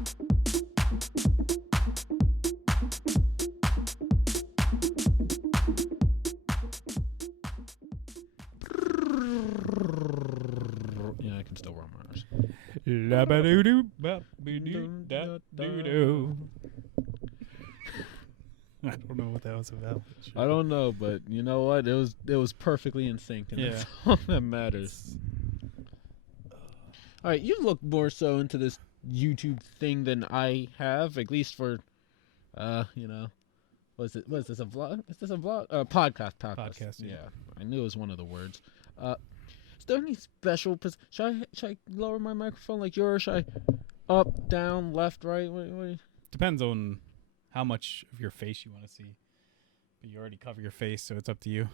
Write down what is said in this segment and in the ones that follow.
Yeah, I can still roll my R's. I don't know what that was about. I don't know, but you know what? It was perfectly in sync, and that's all that matters. All right, you've looked more so into this YouTube thing than I have, at least for, was this a vlog? Is this a vlog? Podcast. Podcast, yeah. I knew it was one of the words. Is there any special? Should I lower my microphone like yours? Should I up, down, left, right? What? Depends on how much of your face you want to see. But you already cover your face, so it's up to you.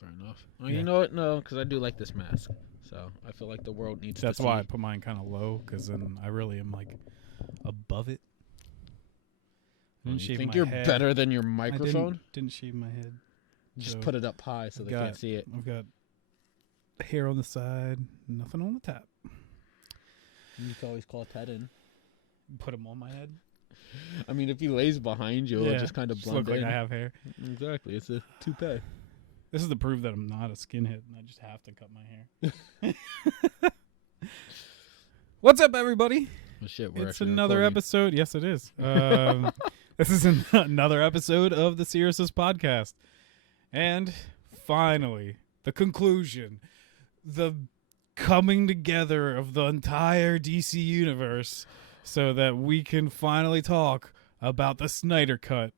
Fair enough. Well, you know what? No, because I do like this mask. So I feel like the world needs That's to why see. I put mine kind of low, because then I really am like above it. You think you're better than your microphone? I didn't shave my head. Just put it up high so they can't see it. I've got hair on the side, nothing on the top. You can always call Ted in. Put him on my head. I mean, if he lays behind you, it'll just kind of blend look in. like I have hair. Exactly. It's a toupee. This is to prove that I'm not a skinhead and I just have to cut my hair. What's up, everybody? Well, shit, It's another episode. Yes, it is. This is another episode of the Seriousness Podcast. And finally, the conclusion, the coming together of the entire DC universe so that we can finally talk about the Snyder Cut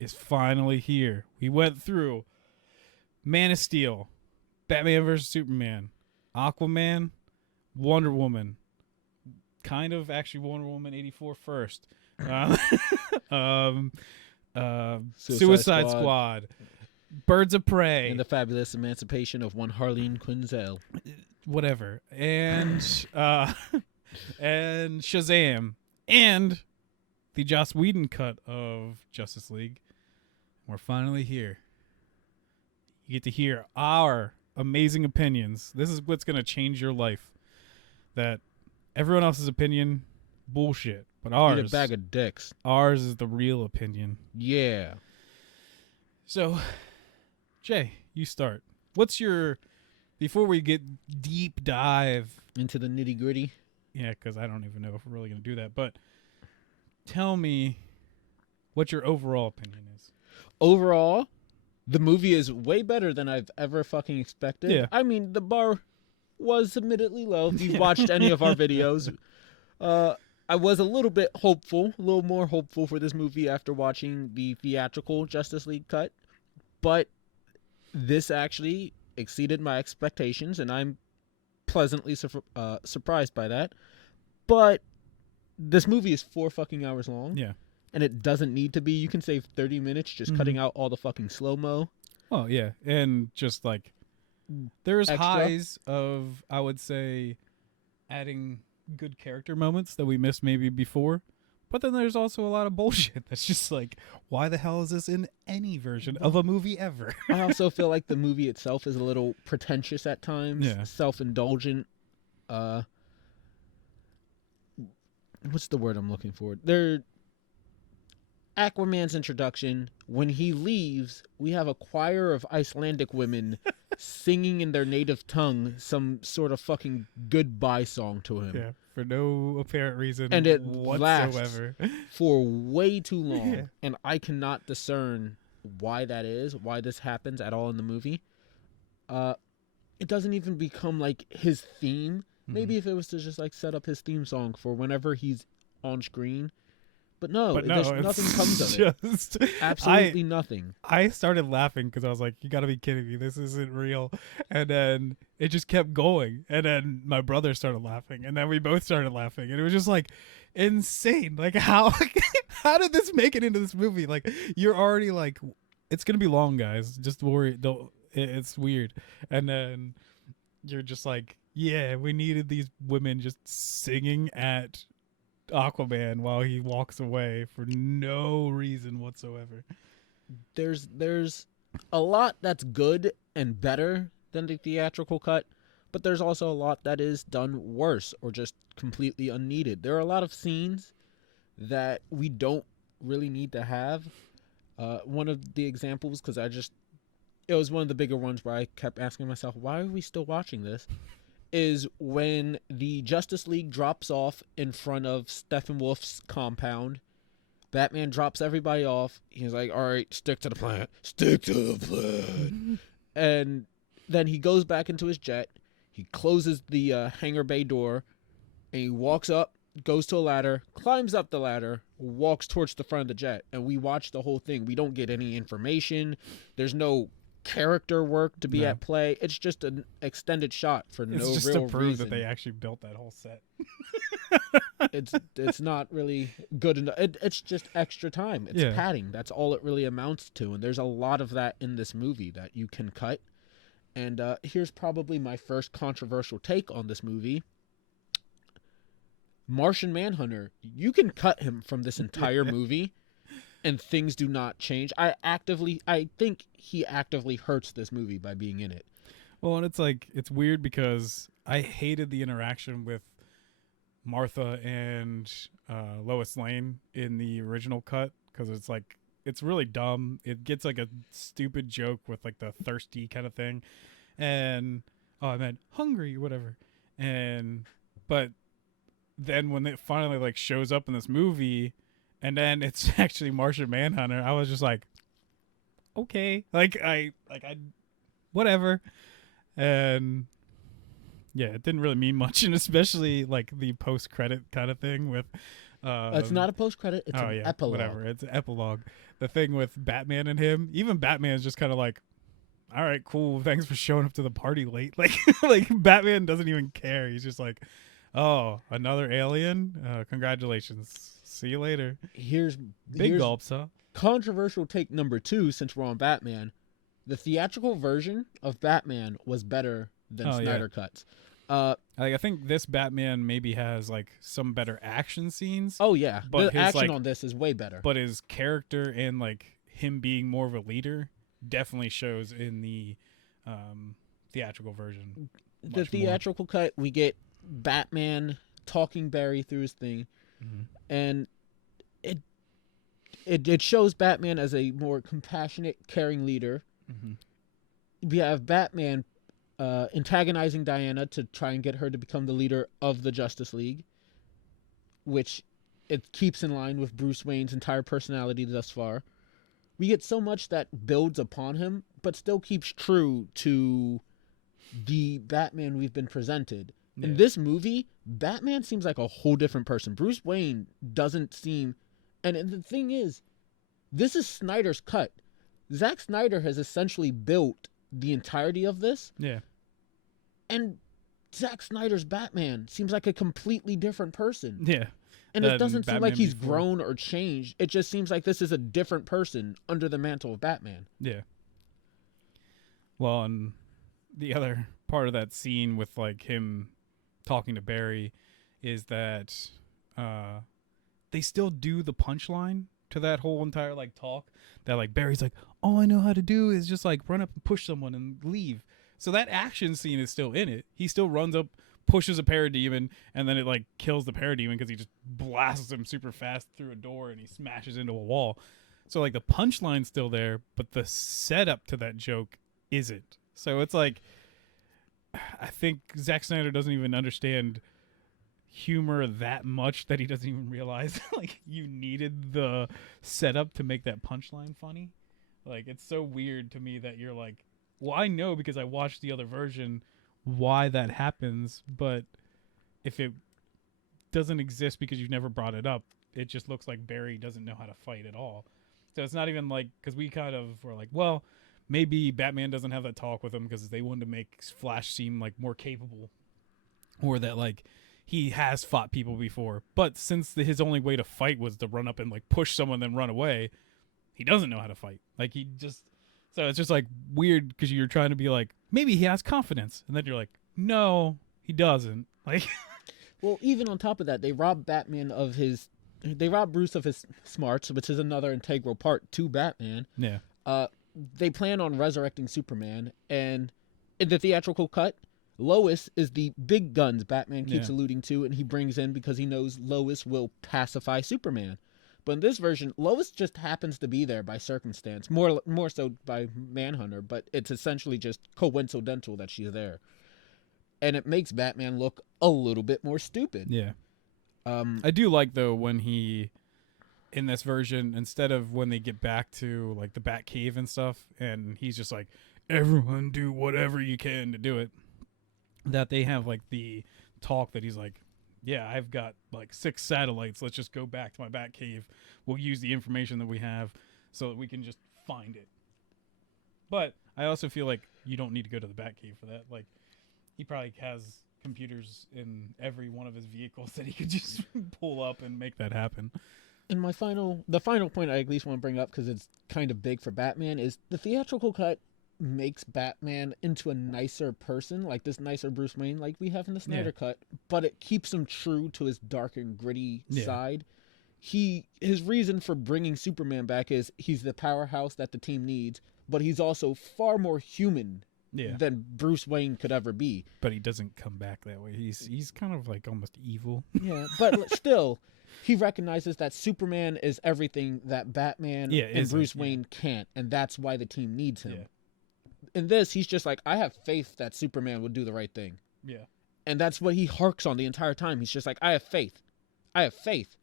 is finally here. We went through Man of Steel, Batman vs. Superman, Aquaman, Wonder Woman, kind of actually Wonder Woman 84 first, Suicide Squad, Birds of Prey, and the fabulous emancipation of one Harleen Quinzel. Whatever, and and Shazam, and the Joss Whedon cut of Justice League. We're finally here. You get to hear our amazing opinions. This is what's going to change your life. That everyone else's opinion, bullshit. But ours, eat a bag of dicks. Ours is the real opinion. Yeah. So, Jay, you start. What's your, before we get deep dive into the nitty gritty? Yeah, because I don't even know if we're really going to do that. But tell me what your overall opinion is. Overall, the movie is way better than I've ever fucking expected. Yeah. I mean, the bar was admittedly low. If you've watched any of our videos, I was a little bit hopeful, a little more hopeful for this movie after watching the theatrical Justice League cut. But this actually exceeded my expectations, and I'm pleasantly surprised by that. But this movie is 4 fucking hours long. Yeah. And it doesn't need to be. You can save 30 minutes just cutting out all the fucking slow-mo. Oh, yeah. And just like, there's Extra. highs of, I would say, adding good character moments that we missed maybe before. But then there's also a lot of bullshit that's just like, why the hell is this in any version of a movie ever? I also feel like the movie itself is a little pretentious at times. Yeah. Self-indulgent. What's the word I'm looking for? Aquaman's introduction, when he leaves, we have a choir of Icelandic women singing in their native tongue some sort of fucking goodbye song to him. Yeah, for no apparent reason and it whatsoever. Lasts for way too long. Yeah. And I cannot discern why that is, why this happens at all in the movie. It doesn't even become like his theme. Maybe if it was to just like set up his theme song for whenever he's on screen. But no, nothing comes of it. Absolutely nothing. I started laughing because I was like, you got to be kidding me. This isn't real. And then it just kept going. And then my brother started laughing. And then we both started laughing. And it was just like insane. Like how did this make it into this movie? Like you're already like, it's going to be long, guys. Just worry. It's weird. And then you're just like, yeah, we needed these women just singing at Aquaman while he walks away for no reason whatsoever. There's a lot that's good and better than the theatrical cut, but there's also a lot that is done worse or just completely unneeded. There are a lot of scenes that we don't really need to have. One of the examples, because it was one of the bigger ones where I kept asking myself, why are we still watching this? Is when the Justice League drops off in front of Steppenwolf's compound. Batman drops everybody off. He's like, all right, stick to the plan. Stick to the plan. And then he goes back into his jet. He closes the hangar bay door. And he walks up, goes to a ladder, climbs up the ladder, walks towards the front of the jet. And we watch the whole thing. We don't get any information. There's no character work to be at play. It's just an extended shot for no real reason. It's just to prove that they actually built that whole set. It's not really good enough. It's just extra time. It's padding. That's all it really amounts to. And there's a lot of that in this movie that you can cut. And here's probably my first controversial take on this movie. Martian Manhunter, you can cut him from this entire movie and things do not change. I think he actively hurts this movie by being in it. Well, and it's weird because I hated the interaction with Martha and Lois Lane in the original cut, because it's really dumb. It gets like a stupid joke with like the thirsty kind of thing, and I meant hungry or whatever, but then when it finally like shows up in this movie, and then it's actually Martian Manhunter, I was just like, okay, I whatever, and yeah, it didn't really mean much, and especially like the post-credit kind of thing with. It's not a post-credit. It's an epilogue. Whatever. It's an epilogue. The thing with Batman and him, even Batman's just kind of like, all right, cool. Thanks for showing up to the party late. Like Batman doesn't even care. He's just like, oh, another alien? Congratulations. See you later. Here's gulps, huh? Controversial take number 2, since we're on Batman. The theatrical version of Batman was better than Snyder Cuts. I think this Batman maybe has like some better action scenes. Oh yeah, but the action on this is way better. But his character and like him being more of a leader definitely shows in the theatrical version. The theatrical cut, we get Batman talking Barry through his thing, and it shows Batman as a more compassionate, caring leader. We have Batman antagonizing Diana to try and get her to become the leader of the Justice League, which it keeps in line with Bruce Wayne's entire personality thus far. We get so much that builds upon him, but still keeps true to the Batman we've been presented. Yeah. In this movie, Batman seems like a whole different person. Bruce Wayne doesn't seem... And the thing is, this is Snyder's cut. Zack Snyder has essentially built the entirety of this. Yeah. And Zack Snyder's Batman seems like a completely different person. Yeah. And it doesn't seem like he's grown or changed. It just seems like this is a different person under the mantle of Batman. Yeah. Well, and the other part of that scene with like him talking to Barry is that they still do the punchline to that whole entire like talk, that like Barry's like, all I know how to do is just like run up and push someone and leave. So that action scene is still in it. He still runs up, pushes a parademon, and then it like kills the parademon because he just blasts him super fast through a door and he smashes into a wall. So like the punchline's still there, but the setup to that joke isn't. So it's like, I think Zack Snyder doesn't even understand humor that much that he doesn't even realize like you needed the setup to make that punchline funny. Like, it's so weird to me that you're like, well, I know because I watched the other version why that happens, but if it doesn't exist because you've never brought it up, it just looks like Barry doesn't know how to fight at all. So it's not even like, because we kind of were like, well, maybe Batman doesn't have that talk with him because they wanted to make Flash seem like more capable, or that like he has fought people before. But since his only way to fight was to run up and like push someone then run away, he doesn't know how to fight. Like so it's just like weird because you're trying to be like, maybe he has confidence, and then you're like, no, he doesn't. Like, well, even on top of that, they rob Bruce of his smarts, which is another integral part to Batman. Yeah. They plan on resurrecting Superman, and in the theatrical cut, Lois is the big guns Batman keeps Yeah. alluding to, and he brings in because he knows Lois will pacify Superman. But in this version, Lois just happens to be there by circumstance, more so by Manhunter, but it's essentially just coincidental that she's there. And it makes Batman look a little bit more stupid. Yeah. I do like, though, when he, in this version, instead of when they get back to like the Batcave and stuff, and he's just like, everyone do whatever you can to do it, that they have like the talk that he's like, yeah, I've got like 6 satellites. Let's just go back to my Batcave. We'll use the information that we have so that we can just find it. But I also feel like you don't need to go to the Batcave for that. Like, he probably has computers in every one of his vehicles that he could just pull up and make that happen. And the final point I at least want to bring up, because it's kind of big for Batman, is the theatrical cut makes Batman into a nicer person, like this nicer Bruce Wayne like we have in the Snyder Cut, but it keeps him true to his dark and gritty side. His reason for bringing Superman back is he's the powerhouse that the team needs, but he's also far more human than Bruce Wayne could ever be. But he doesn't come back that way. He's kind of like almost evil. Yeah, but still, he recognizes that Superman is everything that Batman and Bruce Wayne can't, and that's why the team needs him. Yeah. In this, he's just like, I have faith that Superman would do the right thing. Yeah. And that's what he harks on the entire time. He's just like, I have faith. I have faith.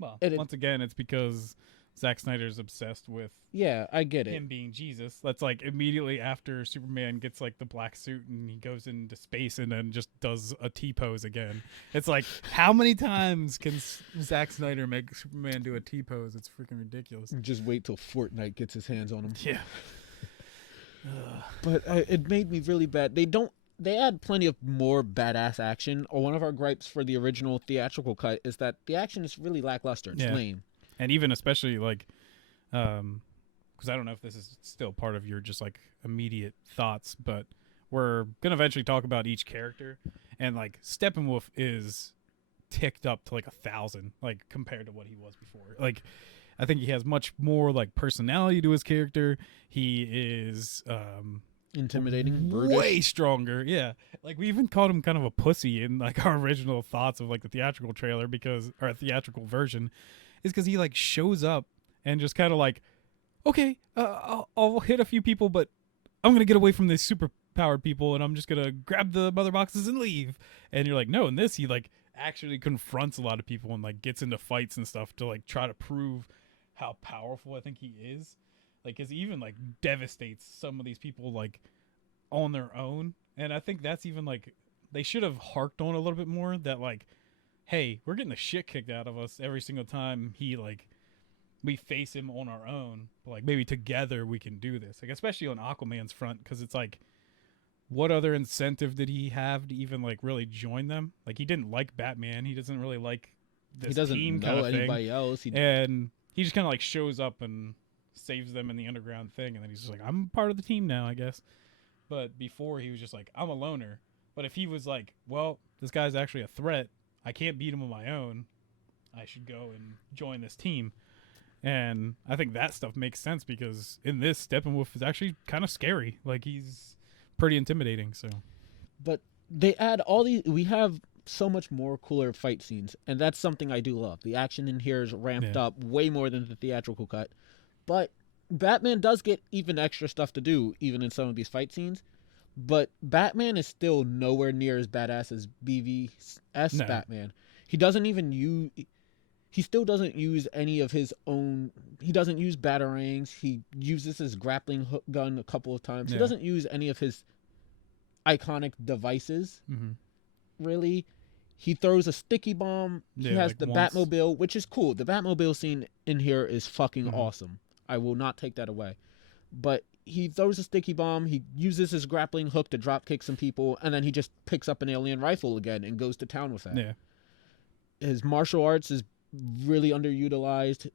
Well, once again, it's because Zack Snyder's obsessed with I get it. him being Jesus. That's like immediately after Superman gets like the black suit and he goes into space and then just does a T-pose again. It's like, how many times can Zack Snyder make Superman do a T-pose? It's freaking ridiculous. Just wait till Fortnite gets his hands on him. Yeah. But it made me really bad. They add plenty of more badass action. Or one of our gripes for the original theatrical cut is that the action is really lackluster. It's lame. And even especially like, because I don't know if this is still part of your just like immediate thoughts, but we're gonna eventually talk about each character, and like Steppenwolf is ticked up to like 1,000, like compared to what he was before. Like, I think he has much more like personality to his character. He is intimidating, way brutish. stronger. Yeah, like we even called him kind of a pussy in like our original thoughts of like the theatrical trailer, because our theatrical version is because he like shows up and just kind of like, okay, I'll hit a few people, but I'm gonna get away from these super powered people and I'm just gonna grab the mother boxes and leave. And you're like, no, in this he like actually confronts a lot of people and like gets into fights and stuff to like try to prove how powerful I think he is. Like, cause he even like devastates some of these people like on their own. And I think that's even like, they should have harked on a little bit more that like, hey, we're getting the shit kicked out of us every single time we face him on our own. But like, maybe together we can do this. Like, especially on Aquaman's front, because it's like, what other incentive did he have to even like really join them? Like, he didn't like Batman. He doesn't really like this He doesn't team know kind of anybody thing. else. And he just kind of like shows up and saves them in the underground thing, and then he's just like, I'm part of the team now, I guess. But before, he was just like, I'm a loner. But if he was like, well, this guy's actually a threat, I can't beat him on my own, I should go and join this team. And I think that stuff makes sense, because in this, Steppenwolf is actually kind of scary. Like, he's pretty intimidating. So, But they add all these. We have so much more cooler fight scenes, and that's something I do love. The action in here is ramped up way more than the theatrical cut. But Batman does get even extra stuff to do, even in some of these fight scenes. But Batman is still nowhere near as badass as BVS Batman. He doesn't even use. He still doesn't use any of his own. He doesn't use batarangs. He uses his grappling hook gun a couple of times. He doesn't use any of his iconic devices. Really. He throws a sticky bomb. He has like the Batmobile, which is cool. The Batmobile scene in here is fucking awesome. I will not take that away. But he throws a sticky bomb. He uses his grappling hook to drop kick some people, and then he just picks up an alien rifle again and goes to town with that. Yeah. His martial arts is really underutilized.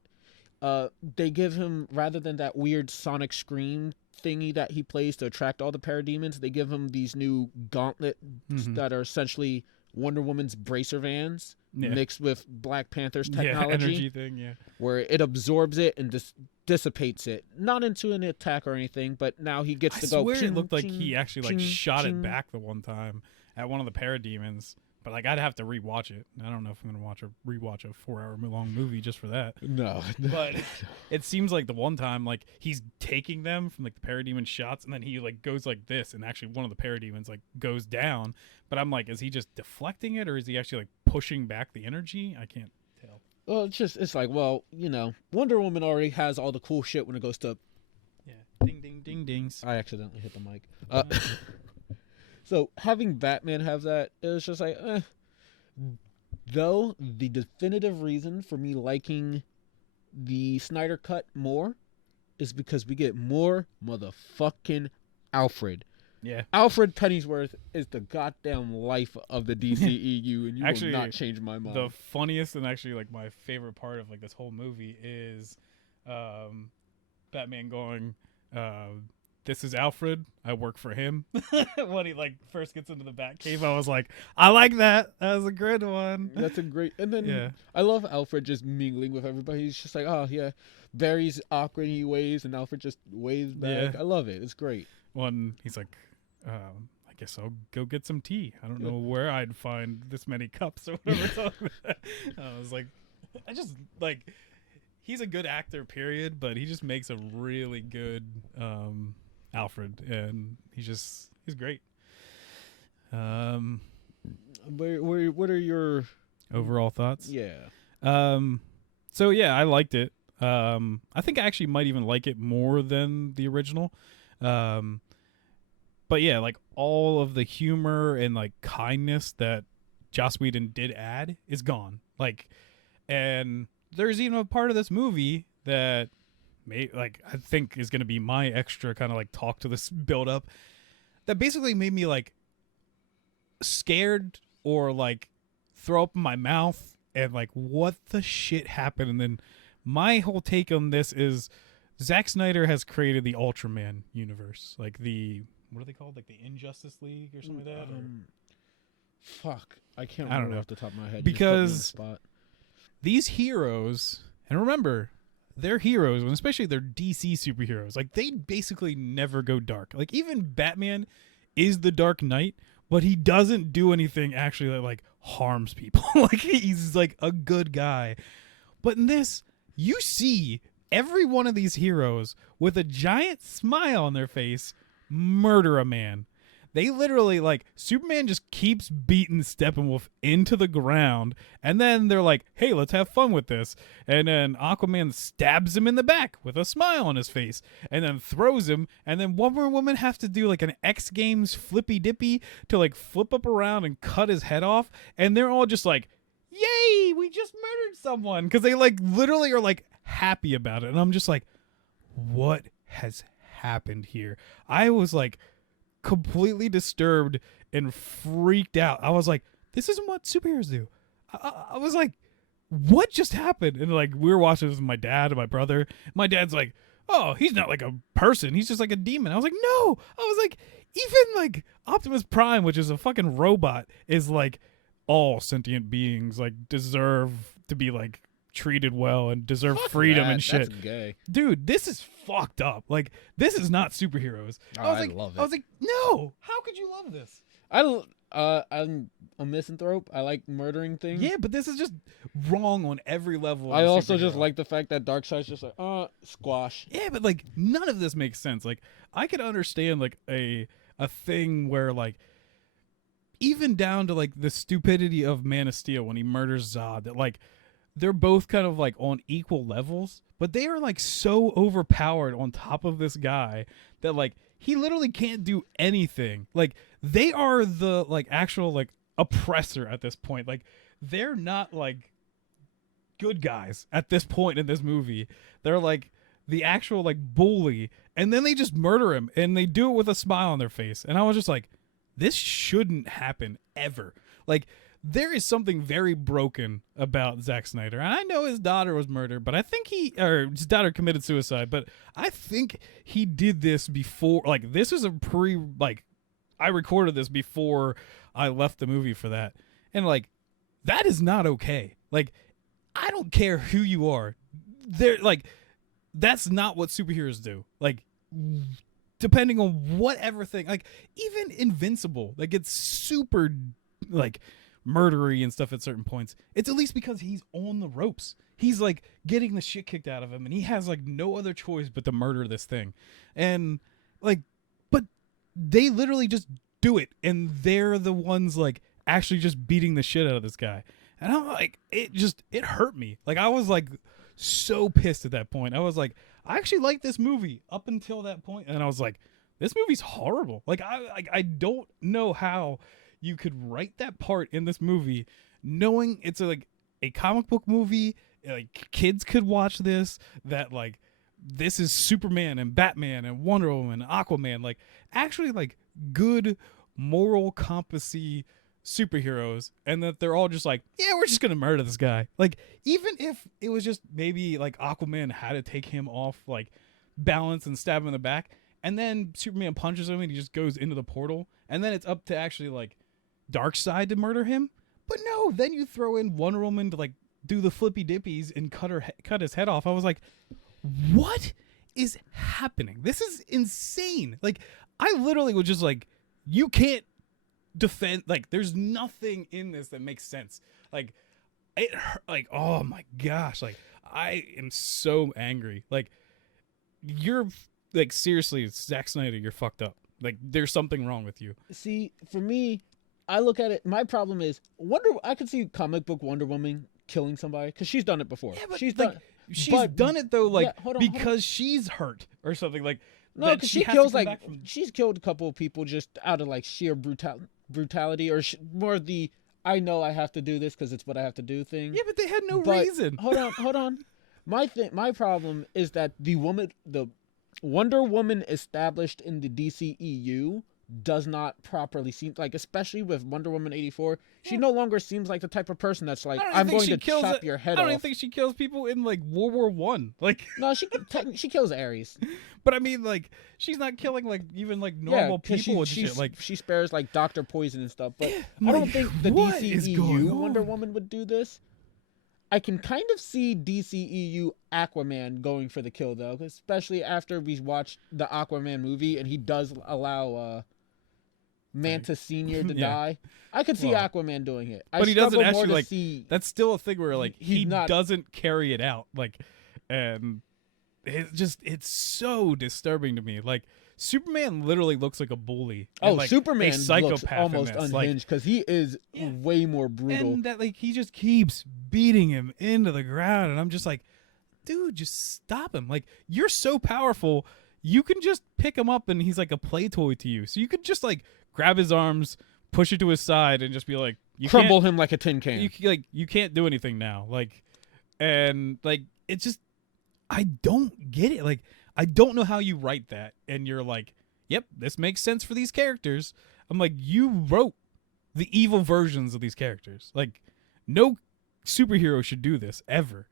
They give him, rather than that weird sonic scream thingy that he plays to attract all the parademons, they give him these new gauntlets that are essentially Wonder Woman's bracer vans mixed with Black Panther's technology. Energy thing, where it absorbs it and just dissipates it, not into an attack or anything, but now he gets I to go. swear ching, it looked like ching, he actually like ching, shot ching. it back the one time at one of the parademons. But like I'd have to rewatch it. I don't know if I'm gonna rewatch a 4-hour long movie just for that. No, But it seems like the one time like he's taking them from like the parademon shots, and then he like goes like this, and actually one of the parademons like goes down. But I'm like, is he just deflecting it, or is he actually like pushing back the energy? I can't tell. well, it's like, well, Wonder Woman already has all the cool shit when it goes to. Yeah, ding ding ding dings. I accidentally hit the mic. So having Batman have that, it was just like, Though the definitive reason for me liking the Snyder Cut more is because we get more motherfucking Alfred. Yeah. Alfred Pennyworth is the goddamn life of the DCEU, and you Actually, will not change my mind. The funniest and actually like my favorite part of like this whole movie is Batman going, this is Alfred, I work for him. When he like first gets into the Batcave, I was like, I like that. That was a good one. That's a great. And then Yeah. I love Alfred just mingling with everybody. He's just like, oh yeah, Barry's awkward, he waves, and Alfred just waves back. Yeah. I love it. It's great. When he's like, I guess I'll go get some tea. I don't know where I'd find this many cups or whatever. I was like, I just like, he's a good actor, period, but he just makes a really good Alfred, and he's great. What are your Overall thoughts? Yeah. So yeah, I liked it. I think I actually might even like it more than the original. But yeah, like all of the humor and like kindness that Joss Whedon did add is gone. Like, and there's even a part of this movie that I think is going to be my extra kind of like talk to this build up that basically made me like scared or like throw up in my mouth and like what the shit happened. And then my whole take on this is Zack Snyder has created the Ultraman universe, like the, what are they called, like the Injustice League or something like that, Fuck, I can't I don't remember know. off the top of my head. Because you just put me on the spot. these heroes, and remember, they're heroes, and especially they're DC superheroes. Like, they basically never go dark. Like, even Batman is the Dark Knight, but he doesn't do anything actually that, like, harms people. Like, he's, like, a good guy. But in this, you see every one of these heroes with a giant smile on their face murder a man. They literally, like, Superman just keeps beating Steppenwolf into the ground, and then they're like, hey, let's have fun with this. And then Aquaman stabs him in the back with a smile on his face, and then throws him, and then Wonder Woman has to do, like, an X Games flippy-dippy to, like, flip up around and cut his head off, and they're all just like, yay, we just murdered someone, because they, like, literally are, like, happy about it. And I'm just like, what has happened here? I was, like, completely disturbed and freaked out. I was like, this isn't what superheroes do. I was like, what just happened? And like, we were watching this with my dad and my brother. My dad's like, oh, he's not like a person, he's just like a demon. I was like, no. I was like, even like Optimus Prime, which is a fucking robot, is like, all sentient beings like deserve to be like treated well and deserve freedom and shit. That's gay. Dude, this is fucked up. Like, this is not superheroes. Oh, I was I like, love it. I was like, no. How could you love this? I'm a misanthrope. I like murdering things. Yeah, but this is just wrong on every level. I of also just superhero. like the fact that Darkseid's just like, squash. Yeah, but like none of this makes sense. Like, I could understand like a thing where like even down to like the stupidity of Man of Steel when he murders Zod, that like they're both kind of like on equal levels, but they are like so overpowered on top of this guy that like he literally can't do anything. Like, they are the like actual like oppressor at this point. Like, they're not like good guys at this point in this movie. They're like the actual like bully, and then they just murder him, and they do it with a smile on their face. And I was just like, this shouldn't happen ever. Like, there is something very broken about Zack Snyder. And I know his daughter was murdered, but I think his daughter committed suicide, but I think he did this before. Like, this is I recorded this before I left the movie for that. And like, that is not okay. Like, I don't care who you are. that's not what superheroes do. Like, depending on whatever thing, like even Invincible, like it's super like murdery and stuff at certain points. It's at least because he's on the ropes. He's like getting the shit kicked out of him, and he has like no other choice but to murder this thing. And like, but they literally just do it, and they're the ones like actually just beating the shit out of this guy. And I'm like, it hurt me. Like, I was like so pissed at that point. I was like, I actually liked this movie up until that point, and I was like, this movie's horrible. Like, I don't know how you could write that part in this movie knowing it's like a comic book movie, like kids could watch this, that like this is Superman and Batman and Wonder Woman and Aquaman, like actually like good moral compassy superheroes, and that they're all just like, yeah, we're just gonna murder this guy. Like, even if it was just maybe like Aquaman had to take him off like balance and stab him in the back, and then Superman punches him and he just goes into the portal, and then it's up to actually like Darkseid to murder him. But no, then you throw in Wonder Woman to like do the flippy dippies and cut his head off. I was like, what is happening? This is insane. Like, I literally was just like, you can't defend, like, there's nothing in this that makes sense. Like, it hurt, like, oh my gosh, like, I am so angry. Like, you're like, seriously, Zack Snyder, you're fucked up. Like, there's something wrong with you. See, for me, I look at it, my problem is I could see comic book Wonder Woman killing somebody because she's done it before. Yeah, but she's done it though, like, yeah, hold on. because she's hurt or something. Like, no, because she kills like she's killed a couple of people just out of like sheer brutality, or more the I know I have to do this because it's what I have to do thing. Yeah, but they had no reason. Hold on. My problem is that the Wonder Woman established in the DCEU does not properly seem like, especially with Wonder Woman 84, she no longer seems like the type of person that's like, I'm going to chop your head off. I don't even think she kills people in like World War One. Like, no, she kills Ares. But I mean, like, she's not killing like even like normal people and shit. Like, she spares like Dr. Poison and stuff. But I don't think the DCEU Wonder Woman would do this. I can kind of see DCEU Aquaman going for the kill though, especially after we watched the Aquaman movie and he does allow Mantis Senior to die. I could see Aquaman doing it, but he doesn't actually like. That's still a thing where like he doesn't carry it out. Like, and it's so disturbing to me. Like, Superman literally looks like a bully. Oh, and, like, Superman a psychopath looks almost unhinged because he is way more brutal. And that like he just keeps beating him into the ground, and I'm just like, dude, just stop him. Like, you're so powerful, you can just pick him up, and he's like a play toy to you. So you could just like grab his arms, push it to his side, and just be like, you crumble him like a tin can. You can't do anything now. Like, and like it's just, I don't get it. Like, I don't know how you write that and you're like, yep, this makes sense for these characters. I'm like, you wrote the evil versions of these characters. Like, no superhero should do this ever.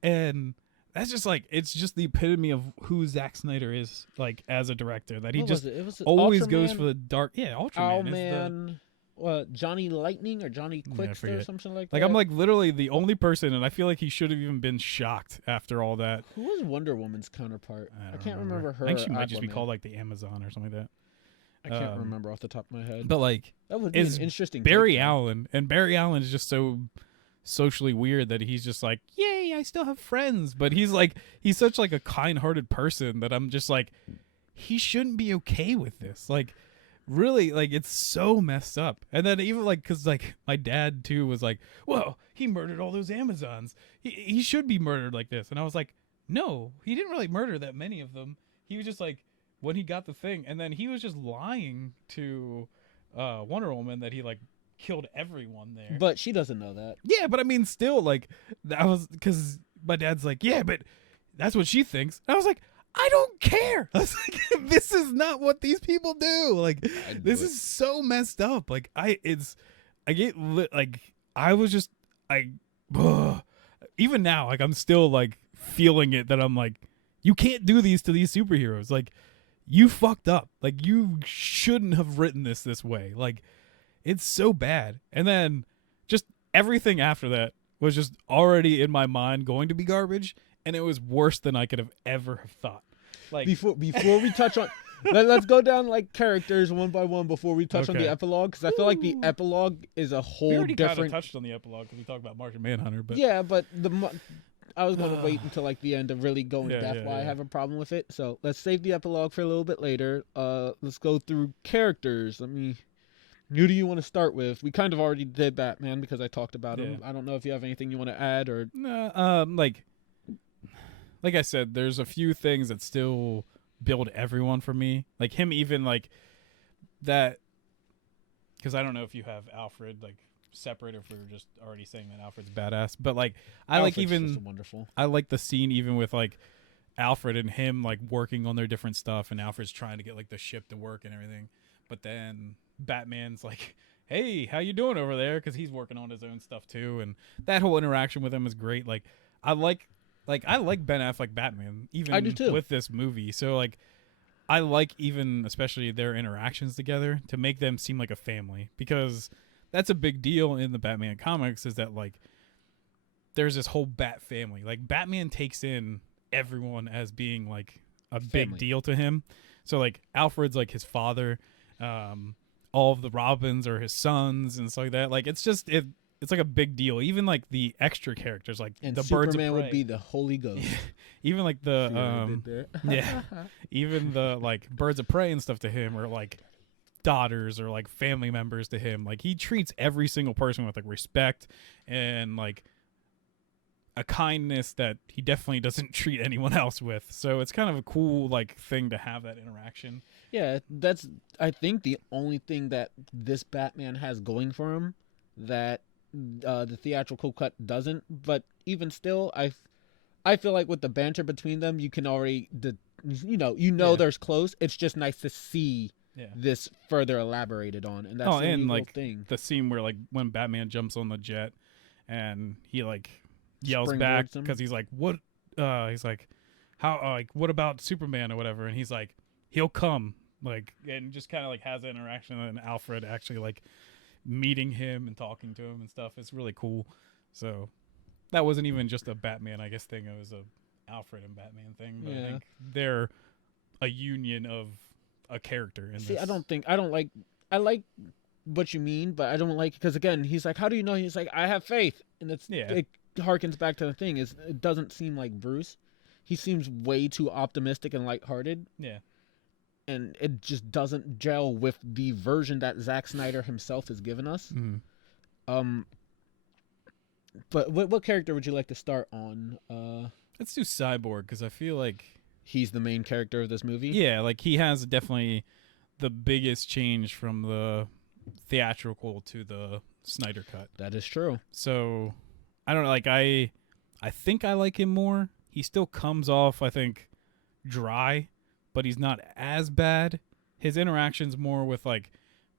And that's just like, it's just the epitome of who Zack Snyder is, like, as a director. That he just always Ultraman? Goes for the dark. Yeah, Ultraman. Owlman, Johnny Lightning or Johnny Quickster or something like that. Like, I'm like literally the only person, and I feel like he should have even been shocked after all that. Who was Wonder Woman's counterpart? I can't remember her. I think she might just be called like the Amazon or something like that. I can't remember off the top of my head. But like, that would be an interesting. Barry Allen, and Barry Allen is just so socially weird that he's just like, yay, I still have friends. But he's such like a kind-hearted person that I'm just like, he shouldn't be okay with this. Like, really, like, it's so messed up. And then even like, because like my dad too was like, well, he murdered all those Amazons, he should be murdered like this. And I was like, no, he didn't really murder that many of them. He was just like, when he got the thing, and then he was just lying to Wonder Woman that he like killed everyone there. But she doesn't know that. Yeah, but I mean, still, like, that was because my dad's like, yeah, but that's what she thinks. And I was like, I don't care. I was like, this is not what these people do. Like, this is so messed up. Like, even now, like, I'm still like feeling it that I'm like, you can't do these to these superheroes. Like, you fucked up. Like, you shouldn't have written this way. Like, it's so bad. And then just everything after that was just already in my mind going to be garbage. and it was worse than I could have ever have thought. Like Before we touch on, let's go down like characters one by one before we touch on the Okay. epilogue, because I feel like the epilogue is a we whole already kind of different. touched on the epilogue because we talked about Martian Manhunter, but Yeah, but I was going to wait until like the end to really go in Yeah, depth yeah, why I yeah. have a problem with it. So let's save the epilogue for a little bit later. Let's go through characters. Who do you want to start with? We kind of already did Batman because I talked about him. Yeah. I don't know if you have anything you want to add or. like I said, there's a few things that still build everyone for me. Like him, even like that, because I don't know if you have Alfred like separate, or if we were just already saying that Alfred's badass. But like I Alfred's like even just wonderful. I like the scene even with like Alfred and him like working on their different stuff, and Alfred's trying to get like the ship to work and everything. But then Batman's like, "Hey, how you doing over there?" Because he's working on his own stuff too, and that whole interaction with him is great. I like Ben Affleck Batman, even I do too. with this movie. So like, I like even especially their interactions together to make them seem like a family, because that's a big deal in the Batman comics, is that like there's this whole Bat family. Like Batman takes in everyone as being like a big Family. deal to him. So like Alfred's like his father, all of the Robins are his sons and stuff like that. Like it's like a big deal. Even like the extra characters, like And the Superman Birds of Prey. would be the Holy Ghost. Even like the yeah, even the like Birds of Prey and stuff to him are like daughters or like family members to him. Like he treats every single person with like respect and like a kindness that he definitely doesn't treat anyone else with. So it's kind of a cool like thing to have that interaction. Yeah, that's I think the only thing that this Batman has going for him that the theatrical cut doesn't. But even still, I feel like with the banter between them, you can already Yeah. there's close. It's just nice to see Yeah. this further elaborated on, and that's Oh, the only and real like thing. the scene where like when Batman jumps on the jet and he like yells Springboards back him. because he's like, what? He's like, how? Like, what about Superman or whatever? And he's like, he'll come. Like, and just kind of like has an interaction, and Alfred actually like meeting him and talking to him and stuff. It's really cool. So that wasn't even just a Batman, I guess, thing. It was a Alfred and Batman thing. But I Yeah. think they're a union of a character in See, this. I like what you mean, but I don't like, because again, he's like, how do you know? He's like, I have faith, and it harkens back to the thing is it doesn't seem like Bruce. He seems way too optimistic and lighthearted, Yeah. and it just doesn't gel with the version that Zack Snyder himself has given us. Mm-hmm. But what character would you like to start on? Let's do Cyborg, because I feel like He's the main character of this movie. yeah, like he has definitely the biggest change from the theatrical to the Snyder Cut. That is true. So I don't know, like I think I like him more. He still comes off, I think, dry, but he's not as bad. His interactions more with like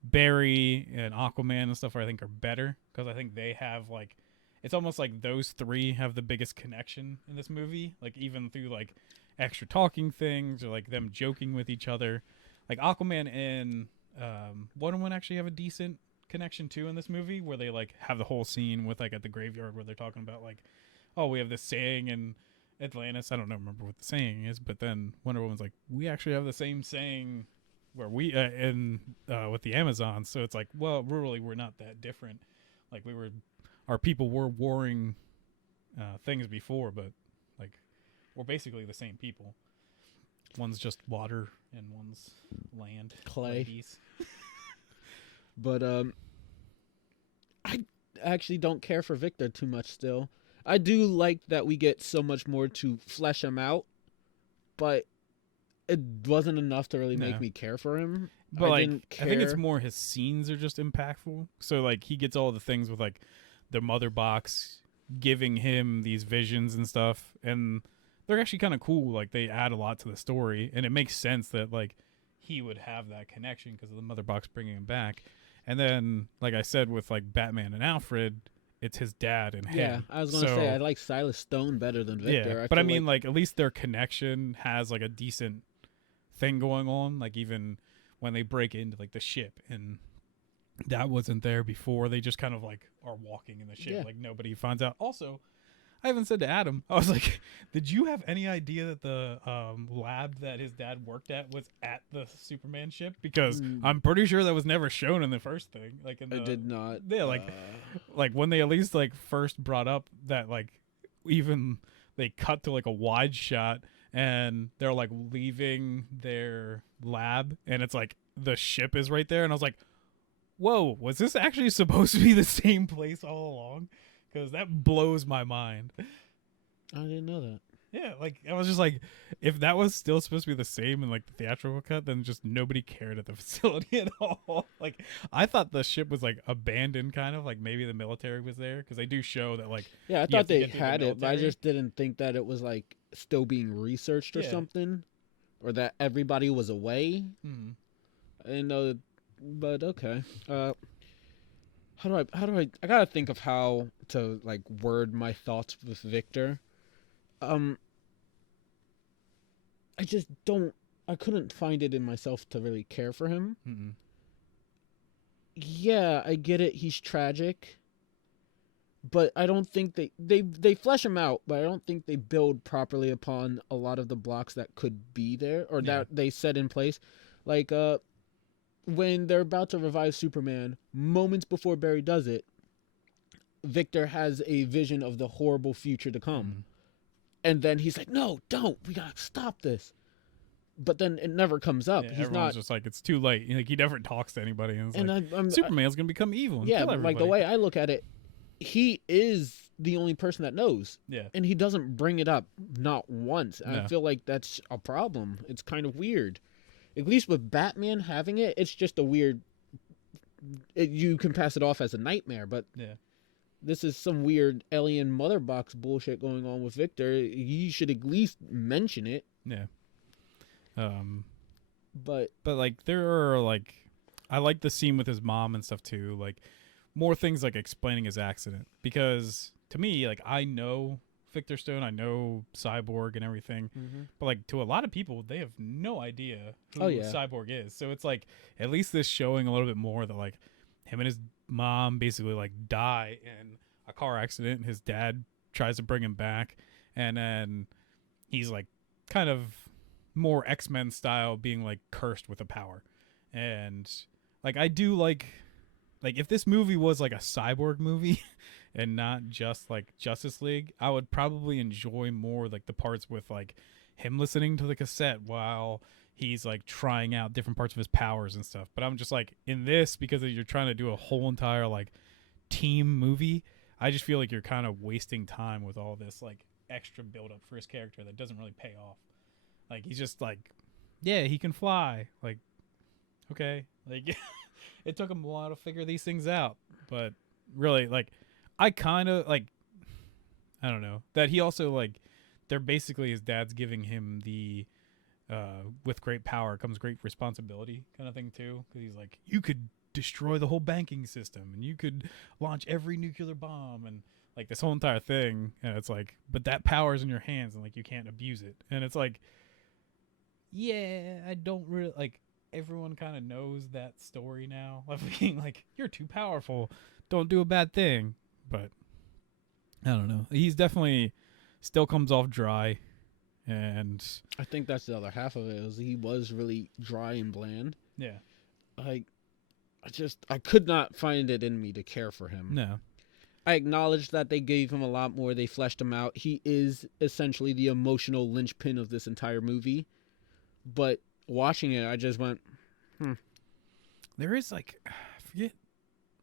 Barry and Aquaman and stuff, I think, are better, because I think they have like, it's almost like those three have the biggest connection in this movie, like even through like extra talking things or like them joking with each other. Like Aquaman and Wonder Woman actually have a decent connection too in this movie, where they like have the whole scene with like at the graveyard where they're talking about like, oh, we have this saying in Atlantis. I don't remember what the saying is, but then Wonder Woman's like, we actually have the same saying where we with the Amazons. So it's like, well, rurally we're not that different. Like our people were warring things before, but like we're basically the same people. One's just water and one's land, Clay. ladies. But I actually don't care for Victor too much still. I do like that we get so much more to flesh him out, but it wasn't enough to really make No. me care for him. But I didn't I think it's care. more his scenes are just impactful. So like he gets all the things with like the mother box giving him these visions and stuff, and they're actually kind of cool. Like they add a lot to the story, and it makes sense that like he would have that connection because of the mother box bringing him back. And then, like I said, with like Batman and Alfred, it's his dad and him. Yeah, I was gonna say I like Silas Stone better than Victor. Yeah, but I mean, like at least their connection has like a decent thing going on. Like even when they break into like the ship, and that wasn't there before. They just kind of like are walking in the ship, Yeah. like nobody finds out. Also, I even said to Adam, I was like, did you have any idea that the lab that his dad worked at was at the Superman ship? Because I'm pretty sure that was never shown in the first thing. Like in the, I did not. Yeah, like when they at least like first brought up that like even they cut to like a wide shot and they're like leaving their lab and it's like the ship is right there and I was like, whoa, was this actually supposed to be the same place all along? Because that blows my mind. I didn't know that. Yeah, like I was just like, if that was still supposed to be the same in like the theatrical cut, then just nobody cared at the facility at all. Like I thought the ship was like abandoned, kind of like maybe the military was there because they do show that like yeah, I thought they had it, but I just didn't think that it was like still being researched or something, or that everybody was away. I didn't know, but okay. How do I gotta think of how to like word my thoughts with Victor. I couldn't find it in myself to really care for him. Yeah, I get it, he's tragic, but I don't think they flesh him out, but I don't think they build properly upon a lot of the blocks that could be there or that they set in place. Like when they're about to revive Superman, moments before Barry does it, Victor has a vision of the horrible future to come. And then he's like, no, don't. We got to stop this. But then it never comes up. He's everyone's just like, it's too late. Like, he never talks to anybody. And, Superman's going to become evil and kill everybody. Like the way I look at it, he is the only person that knows. Yeah. And he doesn't bring it up not once. No. I feel like that's a problem. It's kind of weird. At least with Batman having it, it's just a weird... you can pass it off as a nightmare, but... Yeah. This is some weird alien mother box bullshit going on with Victor. You should at least mention it. Yeah. But like there are like, I like the scene with his mom and stuff too. Like more things like explaining his accident, because to me, like I know Victor Stone, I know Cyborg and everything, but like to a lot of people, they have no idea who Cyborg is. So it's like at least this showing a little bit more that like him and his mom basically like die in a car accident. His dad tries to bring him back, and then he's like kind of more X-Men style, being like cursed with a power. And like I do like if this movie was like a Cyborg movie and not just like Justice League, I would probably enjoy more like the parts with like him listening to the cassette while he's like trying out different parts of his powers and stuff. But I'm just like, in this, because you're trying to do a whole entire like team movie, I just feel like you're kind of wasting time with all this like extra buildup for his character that doesn't really pay off. Like he's just like, yeah, he can fly. Like, okay, like it took him a while to figure these things out, but really, like, I kind of like, I don't know, that he also like, they're basically, his dad's giving him the with great power comes great responsibility kind of thing too, because he's like, you could destroy the whole banking system and you could launch every nuclear bomb and like this whole entire thing, and it's like, but that power's in your hands and like you can't abuse it. And it's like, yeah, I don't really like, everyone kind of knows that story now of being like, you're too powerful, don't do a bad thing. But I don't know, he's definitely still comes off dry. And I think that's the other half of it, is he was really dry and bland. Yeah. Like, I could not find it in me to care for him. No. I acknowledge that they gave him a lot more. They fleshed him out. He is essentially the emotional linchpin of this entire movie. But watching it, I just went, There is like, I forget.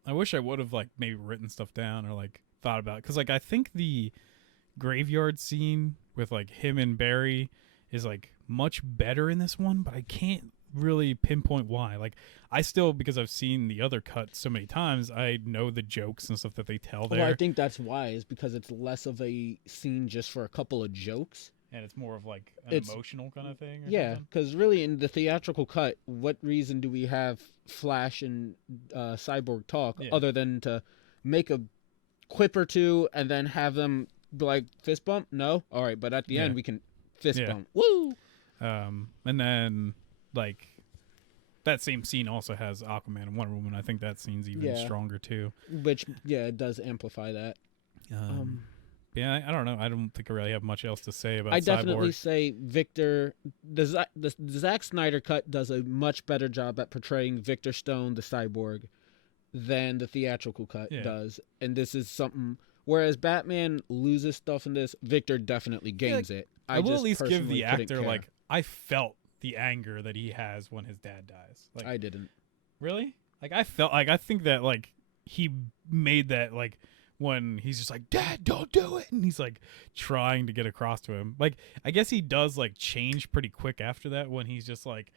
I wish I would have like maybe written stuff down or like thought about it. Because like I think the graveyard scene with like him and Barry is like much better in this one, but I can't really pinpoint why. Like I still, because I've seen the other cut so many times, I know the jokes and stuff that they tell there. Well, I think that's why, is because it's less of a scene just for a couple of jokes. And it's more of like an emotional kind of thing? Yeah, because really in the theatrical cut, what reason do we have Flash and Cyborg talk other than to make a quip or two and then have them be like, fist bump? No? All right, but at the end we can fist bump. Woo! And then, like, that same scene also has Aquaman and Wonder Woman. I think that scene's even stronger too. Which, it does amplify that. Yeah, I don't know. I don't think I really have much else to say about I definitely Cyborg. say Victor, the Zack Snyder cut does a much better job at portraying Victor Stone, the cyborg, than the theatrical cut Yeah. does. And this is something. Whereas Batman loses stuff in this, Victor definitely gains it. I will at just least give personally the couldn't actor care. like I felt the anger that he has when his dad dies. Like I didn't. really? Like I felt like I think that like he made that like when he's just like, Dad, don't do it, and he's like trying to get across to him. Like I guess he does like change pretty quick after that when he's just like,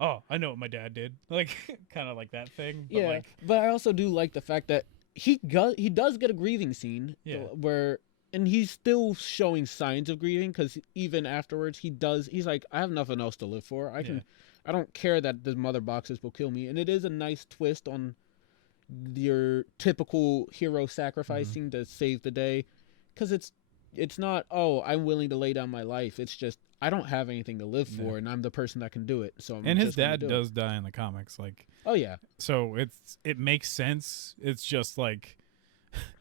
oh, I know what my dad did. Like kind of like that thing. But Yeah, like but I also do like the fact that he does get a grieving scene where and he's still showing signs of grieving because even afterwards he's like, I have nothing else to live for. I don't care that the mother boxes will kill me. And it is a nice twist on your typical hero sacrificing to save the day, because it's not, oh, I'm willing to lay down my life. It's just I don't have anything to live for, and I'm the person that can do it. So I'm and his just gonna dad do does die in the comics, like Oh yeah, so it makes sense. It's just like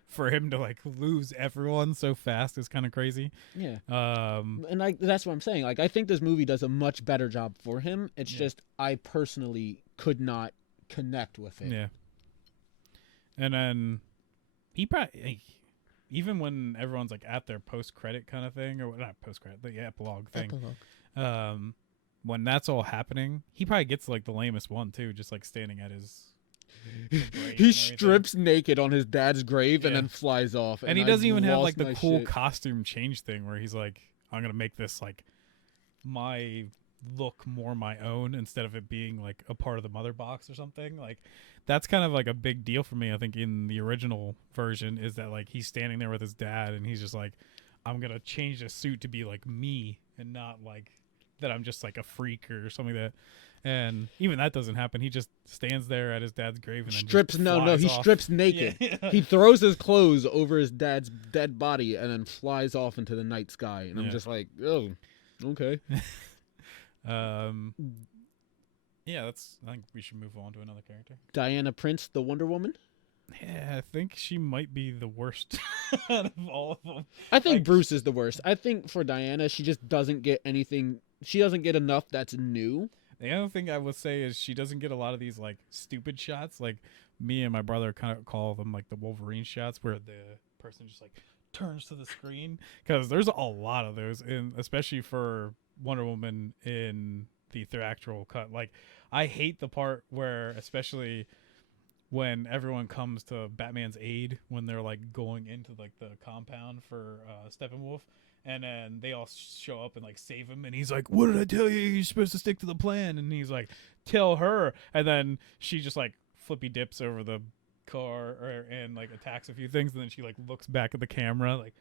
for him to like lose everyone so fast is kind of crazy. yeah. Um, And that's what I'm saying. Like I think this movie does a much better job for him. It's just I personally could not connect with it. yeah. And then he probably like, even when everyone's like at their post credit kind of thing, or not post credit, the epilogue thing. When that's all happening, he probably gets like the lamest one too, just like standing at his He strips naked on his dad's grave and Yeah. then flies off. And he doesn't even have like lost the my cool shit. costume change thing where he's like, I'm gonna make this like my look more my own instead of it being like a part of the mother box or something. Like that's kind of like a big deal for me, I think, in the original version, is that like he's standing there with his dad and he's just like, I'm gonna change the suit to be like me and not like that I'm just like a freak or something like that. And even that doesn't happen. He just stands there at his dad's grave and then strips. just No, he flies off. strips naked. Yeah. He throws his clothes over his dad's dead body and then flies off into the night sky. And I'm just like, oh, okay. Yeah, I think we should move on to another character. Diana Prince, the Wonder Woman. Yeah, I think she might be the worst out of all of them. I think Like- Bruce is the worst. I think for Diana, she just doesn't get anything. She doesn't get enough that's new. The other thing I would say is she doesn't get a lot of these like stupid shots. Like me and my brother kind of call them like the Wolverine shots, where the person just like turns to the screen, because there's a lot of those, and especially for Wonder Woman in the theatrical cut. Like I hate the part where, especially when everyone comes to Batman's aid when they're like going into like the compound for Steppenwolf, and then they all show up and like save him, and he's like, what did I tell you, you're supposed to stick to the plan? And he's like, tell her. And then she just like flippy dips over the car and like attacks a few things, and then she like looks back at the camera like,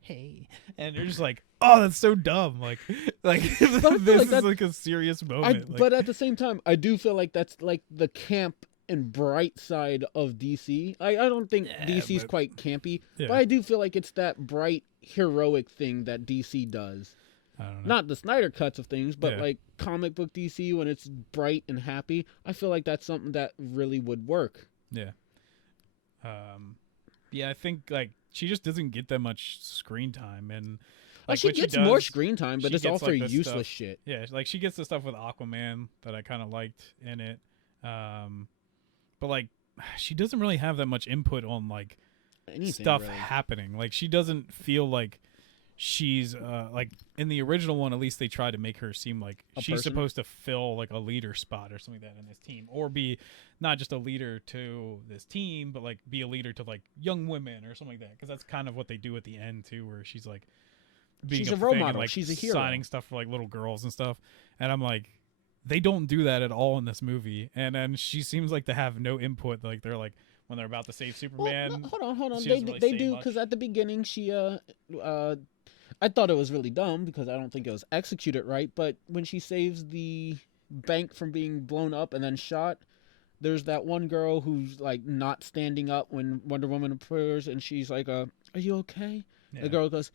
hey, and you're just like, oh, that's so dumb. Like this is like a serious moment. But at the same time, I do feel like that's like the camp and bright side of DC. I don't think DC's quite campy, but I do feel like it's that bright heroic thing that DC does. I don't know. Not the Snyder cuts of things, but like comic book DC when it's bright and happy. I feel like that's something that really would work. Yeah. I think like she just doesn't get that much screen time, and like she gets more screen time, but it's all for useless shit. Yeah, like she gets the stuff with Aquaman that I kind of liked in it. But like she doesn't really have that much input on like stuff really happening. Like she doesn't feel like she's like in the original one, at least they try to make her seem like she's supposed to fill like a leader spot or something like that in this team, or be not just a leader to this team, but like be a leader to like young women or something like that, because that's kind of what they do at the end too, where she's like being she's a role model and, like, she's a hero, signing stuff for like little girls and stuff. And I'm like, they don't do that at all in this movie. And then she seems like to have no input. Like they're like, when they're about to save Superman. Well, hold on. She They doesn't really they say do, much. because at the beginning she I thought it was really dumb because I don't think it was executed right. But when she saves the bank from being blown up and then shot, there's that one girl who's like not standing up when Wonder Woman appears, and she's like, "Are you okay?" Yeah. The girl goes,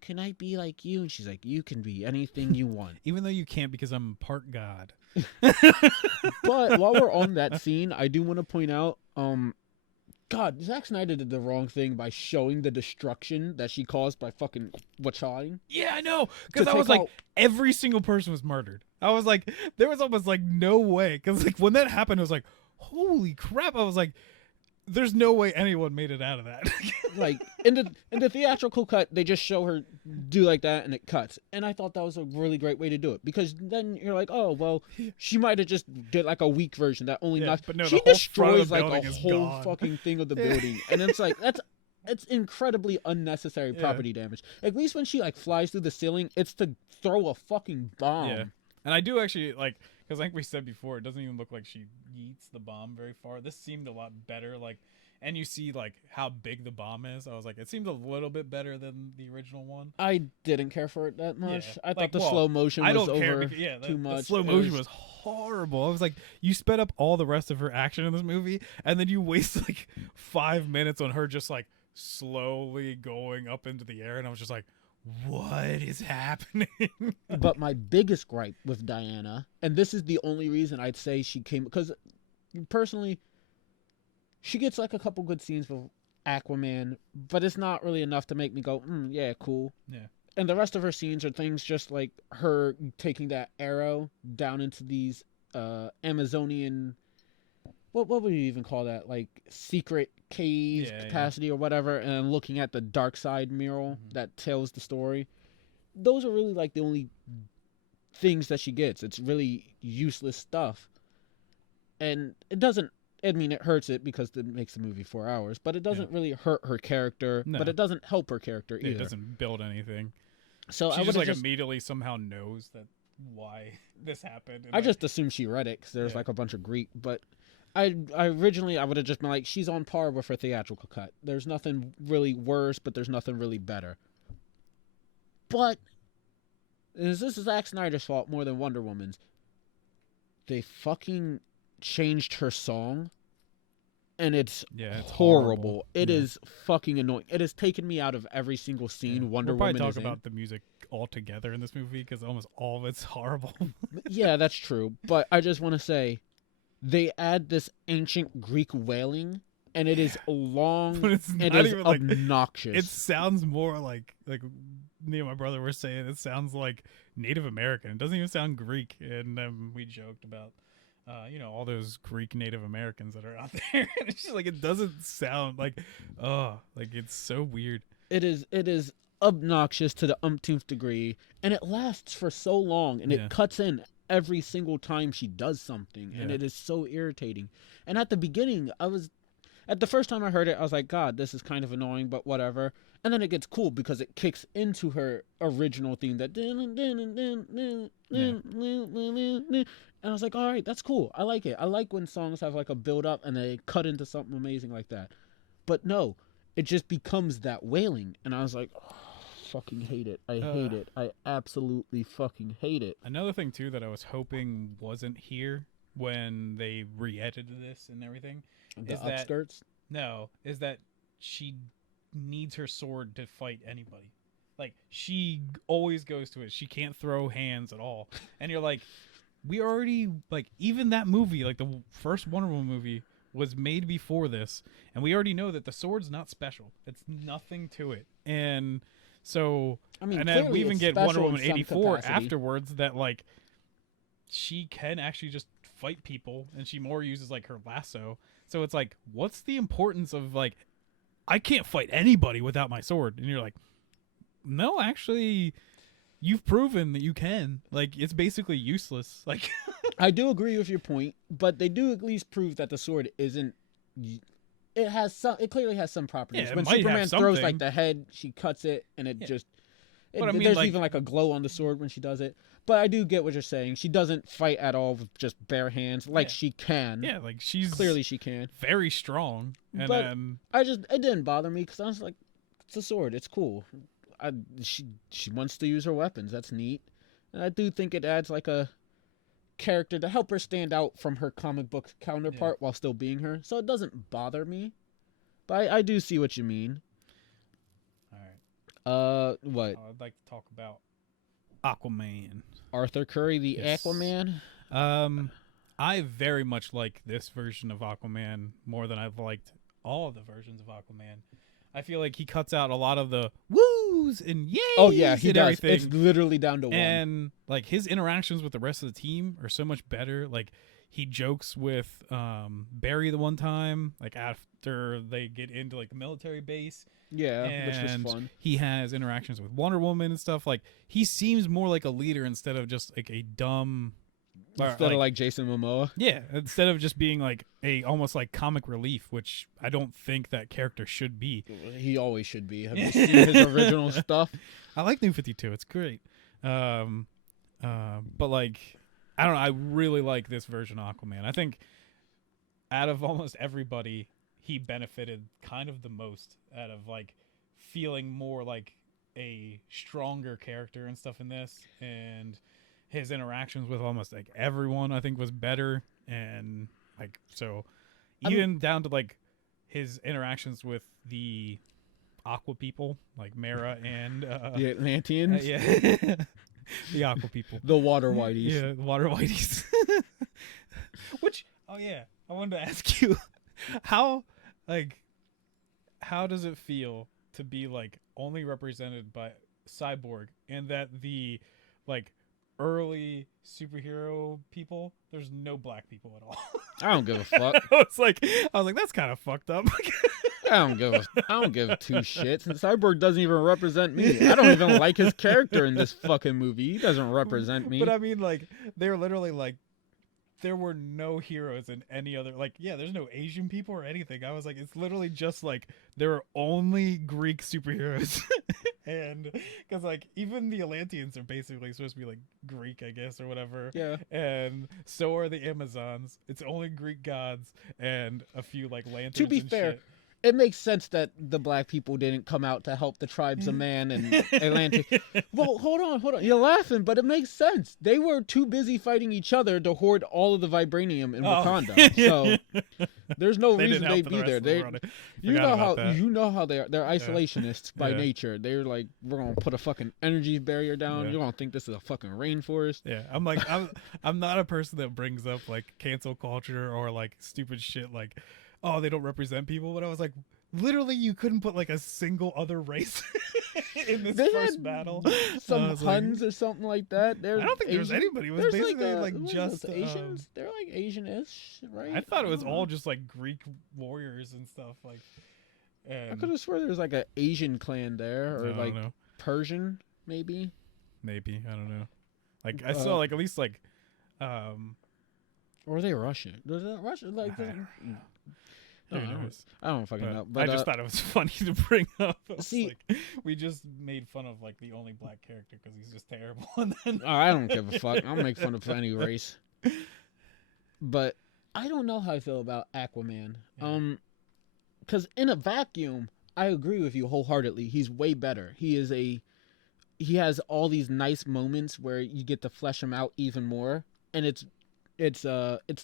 "Can I be like you?" And she's like, "You can be anything you want." Even though you can't, because I'm part god. But while we're on that scene, I do want to point out, God, Zack Snyder did the wrong thing by showing the destruction that she caused by fucking watching. Yeah, I know. Because I was like, every single person was murdered. I was like, there was almost like no way. Because like when that happened, I was like, holy crap. I was like, there's no way anyone made it out of that. Like in the theatrical cut, they just show her do like that and it cuts. And I thought that was a really great way to do it, because then you're like, oh well, she might have just did like a weak version that only knocks. But no, she the whole destroys front of the like a building is whole gone. fucking thing of the building, and it's like it's incredibly unnecessary property damage. At least when she like flies through the ceiling, it's to throw a fucking bomb. Yeah, and I do actually like, because like we said before, it doesn't even look like she yeets the bomb very far. This seemed a lot better, like. And you see like how big the bomb is. I was like, it seemed a little bit better than the original one. I didn't care for it that much. Yeah. I thought the slow motion was over too much. The slow motion was horrible. I was like, you sped up all the rest of her action in this movie, and then you waste like 5 minutes on her just like slowly going up into the air, and I was just like, what is happening? But my biggest gripe with Diana, and this is the only reason I'd say she came, because personally, she gets like a couple good scenes with Aquaman, but it's not really enough to make me go, yeah, cool. Yeah. And the rest of her scenes are things just like her taking that arrow down into these Amazonian, what would you even call that? Like secret cave capacity or whatever, and then looking at the dark side mural that tells the story. Those are really like the only things that she gets. It's really useless stuff. And it doesn't, I mean, it hurts it because it makes the movie 4 hours, but it doesn't really hurt her character, but it doesn't help her character either. It doesn't build anything. So she I just like immediately somehow knows that why this happened. I just assumed she read it because there's like a bunch of Greek, but I originally I would have just been like, she's on par with her theatrical cut. There's nothing really worse, but there's nothing really better. But this is Zack Snyder's fault more than Wonder Woman's. They fucking changed her song, and it's horrible. It is fucking annoying. It has taken me out of every single scene Wonder Woman is in. We'll probably talk about the music altogether in this movie because almost all of it's horrible. Yeah, that's true. But I just want to say, they add this ancient Greek wailing, and it is long. But it's it not is even obnoxious. It sounds more like me and my brother were saying. It sounds like Native American. It doesn't even sound Greek. And we joked about all those Greek Native Americans that are out there. And it's just like, it doesn't sound like, like it's so weird. It is obnoxious to the umpteenth degree, and it lasts for so long, and it cuts in every single time she does something, and it is so irritating. And at the beginning, at the first time I heard it, I was like, God, this is kind of annoying, but whatever. And then it gets cool because it kicks into her original theme that and I was like, all right, that's cool. I like it. I like when songs have like a build up and they cut into something amazing like that. But no, it just becomes that wailing. And I was like, oh, fucking hate it. I hate it. I absolutely fucking hate it. Another thing too that I was hoping wasn't here when they re-edited this and everything is that she needs her sword to fight anybody. Like, she always goes to it. She can't throw hands at all. And you're like, we already, like, even that movie, like the first Wonder Woman movie was made before this, and we already know that the sword's not special. It's nothing to it. And so, I mean, and then we even get Wonder Woman 84 afterwards that, like, she can actually just fight people, and she more uses, like, her lasso. So it's like, what's the importance of, like, I can't fight anybody without my sword? And you're like, no, actually, you've proven that you can. Like, it's basically useless. Like, I do agree with your point, but they do at least prove that the sword isn't. It clearly has some properties. When Superman throws like the head, she cuts it, and it just. But I mean, there's even like a glow on the sword when she does it. But I do get what you're saying. She doesn't fight at all with just bare hands, like she can. Yeah, like she's clearly she can. Very strong. And but it didn't bother me because I was like, it's a sword. It's cool. She wants to use her weapons. That's neat. And I do think it adds like a character to help her stand out from her comic book counterpart while still being her. So it doesn't bother me. But I do see what you mean. All right. What? I'd like to talk about Aquaman. Arthur Curry, the Aquaman? I very much like this version of Aquaman more than I've liked all of the versions of Aquaman, I feel like he cuts out a lot of the woos and yays. Oh yeah, he and does. everything. It's literally down to one. And like his interactions with the rest of the team are so much better. Like he jokes with Barry the one time, like after they get into like the military base. Yeah, which was And fun. he has interactions with Wonder Woman and stuff. Like he seems more like a leader instead of just like a dumb. Instead of like Jason Momoa. Yeah, instead of just being like a almost like comic relief, which I don't think that character should be. He always should be. Have you seen his original stuff? I like New 52. It's great. But like, I don't know. I really like this version of Aquaman. I think out of almost everybody, he benefited kind of the most out of like feeling more like a stronger character and stuff in this, and his interactions with almost like everyone I think was better. And like, so even down to like his interactions with the Aqua people, like Mera and The Atlanteans. yeah. The Aqua people, The water whiteys. yeah, the water whiteys. Which, oh yeah, I wanted to ask you, how does it feel to be like only represented by Cyborg, and that the like early superhero people, there's no black people at all? I don't give a fuck. I was like, that's kind of fucked up. I don't give two shits. And Cyborg doesn't even represent me. I don't even like his character in this fucking movie. He doesn't represent me. But I mean, like, they're literally like, there were no heroes in any other, like, yeah, there's no Asian people or anything. I was like, it's literally just like there are only Greek superheroes. And because like even the Atlanteans are basically supposed to be like Greek, I guess, or whatever. Yeah. And so are the Amazons. It's only Greek gods and a few like lanterns. To be and fair, shit. it makes sense that the black people didn't come out to help the tribes of man and Atlantic. Well, hold on. You're laughing, but it makes sense. They were too busy fighting each other to hoard all of the vibranium in Wakanda. So there's no reason they'd be there. You know how they are. They're isolationists by nature. They're like, we're gonna put a fucking energy barrier down. You're gonna think this is a fucking rainforest. Yeah, I'm like, I'm not a person that brings up like cancel culture or like stupid shit like, oh, they don't represent people. But I was like, literally, you couldn't put like a single other race in this first battle. Some Huns or something like that. I don't think there's anybody. It was basically like just Asians. They're like Asian-ish, right? I thought it was all just like Greek warriors and stuff. Like, I could have sworn there was like an Asian clan there, or like Persian, maybe. Maybe, I don't know. Like I saw like at least like, or were they Russian? Was it Russian? Like, I don't fucking know. But I just thought it was funny to bring up. See, like, we just made fun of like the only black character because he's just terrible. And then I don't give a fuck. I'll make fun of any race. But I don't know how I feel about Aquaman. Yeah. Because in a vacuum, I agree with you wholeheartedly. He's way better. He has all these nice moments where you get to flesh him out even more, and it's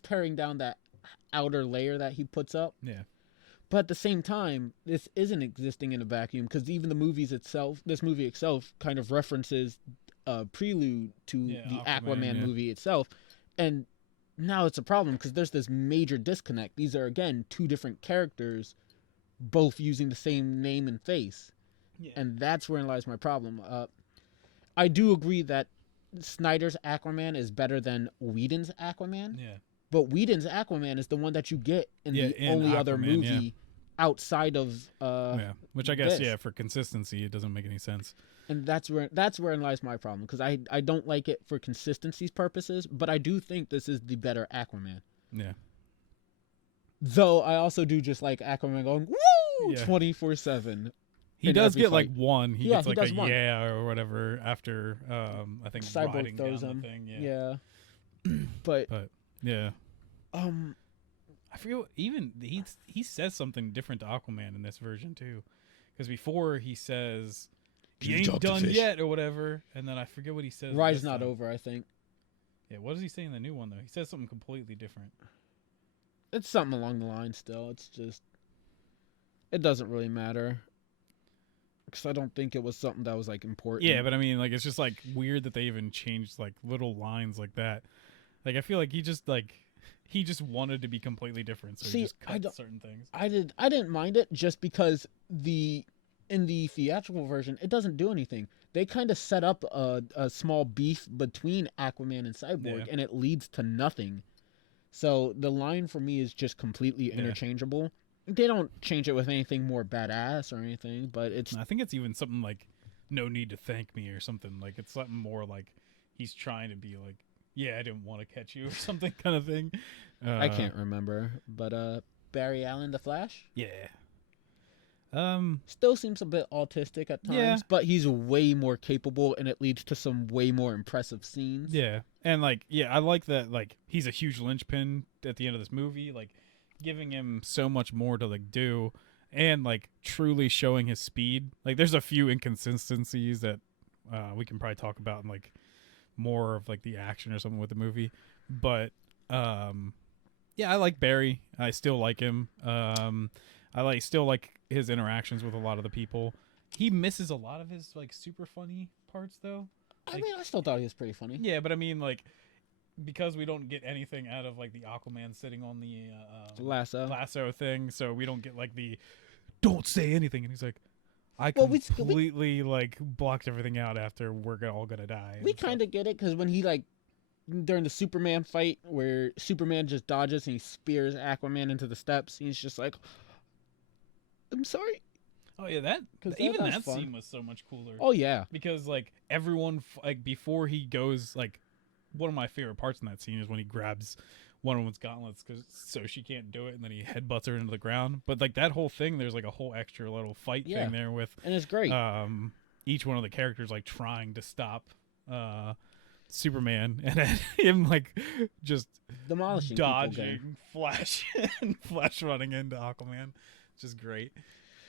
tearing down that outer layer that he puts up. Yeah. But at the same time, this isn't existing in a vacuum, because even this movie itself kind of references a prelude to the Aquaman movie itself. And now it's a problem because there's this major disconnect. These are, again, two different characters, both using the same name and face. Yeah. And that's wherein lies my problem. I do agree that Snyder's Aquaman is better than Whedon's Aquaman. Yeah. But Whedon's Aquaman is the one that you get in the only Aquaman, other movie outside of which I guess for consistency it doesn't make any sense. And that's where lies my problem, because I don't like it for consistency's purposes, but I do think this is the better Aquaman. Yeah. Though I also do just like Aquaman going woo 24/7. He does get fight. Like one. He gets like a one. or whatever after I think Cyborg throws him. The thing. Yeah. But yeah. I forget what, even he says something different to Aquaman in this version too, because before he says he ain't done yet or whatever, and then I forget what he says. Ride's not over, I think. Yeah, what does he say in the new one though? He says something completely different. It's something along the line still. It's just, it doesn't really matter, because I don't think it was something that was like important. Yeah, but I mean, like, it's just like weird that they even changed like little lines like that. Like, I feel like he just like he just wanted to be completely different, so he just cut certain things. I didn't mind it just because in the theatrical version it doesn't do anything. They kind of set up a small beef between Aquaman and Cyborg, and it leads to nothing. So the line for me is just completely interchangeable. They don't change it with anything more badass or anything, but it's... I think it's even something like, no need to thank me or something. Like, it's something more like he's trying to be like, yeah, I didn't want to catch you or something kind of thing. I can't remember, but Barry Allen, the Flash? Yeah. Still seems a bit autistic at times, but he's way more capable, and it leads to some way more impressive scenes. Yeah. And, like, I like that, like, he's a huge linchpin at the end of this movie, like, giving him so much more to, like, do, and, like, truly showing his speed. Like, there's a few inconsistencies that we can probably talk about in, like, more of, like, the action or something with the movie. But, I like Barry. I still like him. I still like his interactions with a lot of the people. He misses a lot of his, like, super funny parts, though. I mean, I still thought he was pretty funny. Yeah, but I mean, like, because we don't get anything out of, like, the Aquaman sitting on the lasso thing, so we don't get, like, the don't say anything, and he's like, I completely like blocked everything out after we're all gonna die. We kind of get it, because when he, like, during the Superman fight where Superman just dodges and he spears Aquaman into the steps, he's just like, I'm sorry. Oh yeah, that scene was so much cooler. Oh yeah, because like everyone, like before he goes, like one of my favorite parts in that scene is when he grabs one of one's gauntlets so she can't do it, and then he headbutts her into the ground. But like that whole thing, there's like a whole extra little fight thing there with, and it's great. Each one of the characters like trying to stop Superman, and then him like just demolishing, dodging Flash, and Flash running into Aquaman. Just great.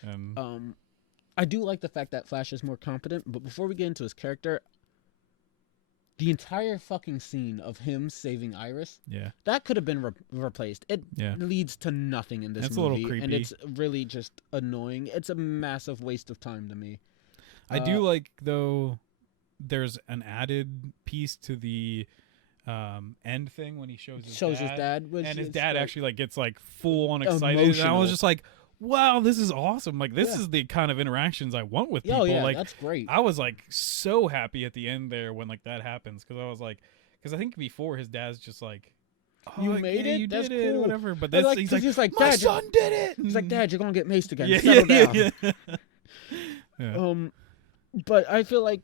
I do like the fact that Flash is more competent, but before we get into his character, the entire fucking scene of him saving Iris, that could have been replaced. It leads to nothing in this movie. It's a little creepy. And it's really just annoying. It's a massive waste of time to me. I do like, though, there's an added piece to the end thing when he shows his dad, and his dad actually like gets like full on excited, emotional. And I was just like, wow, this is awesome. Like, this is the kind of interactions I want with people. Oh, yeah, like, that's great. I was like so happy at the end there when like that happens, because I was like, because I think before his dad's just like, oh, you made it, that's cool, it, whatever. But that's, like, he's like, my Dad, son did it. He's like, Dad, you're gonna get maced again. Settle down. But I feel like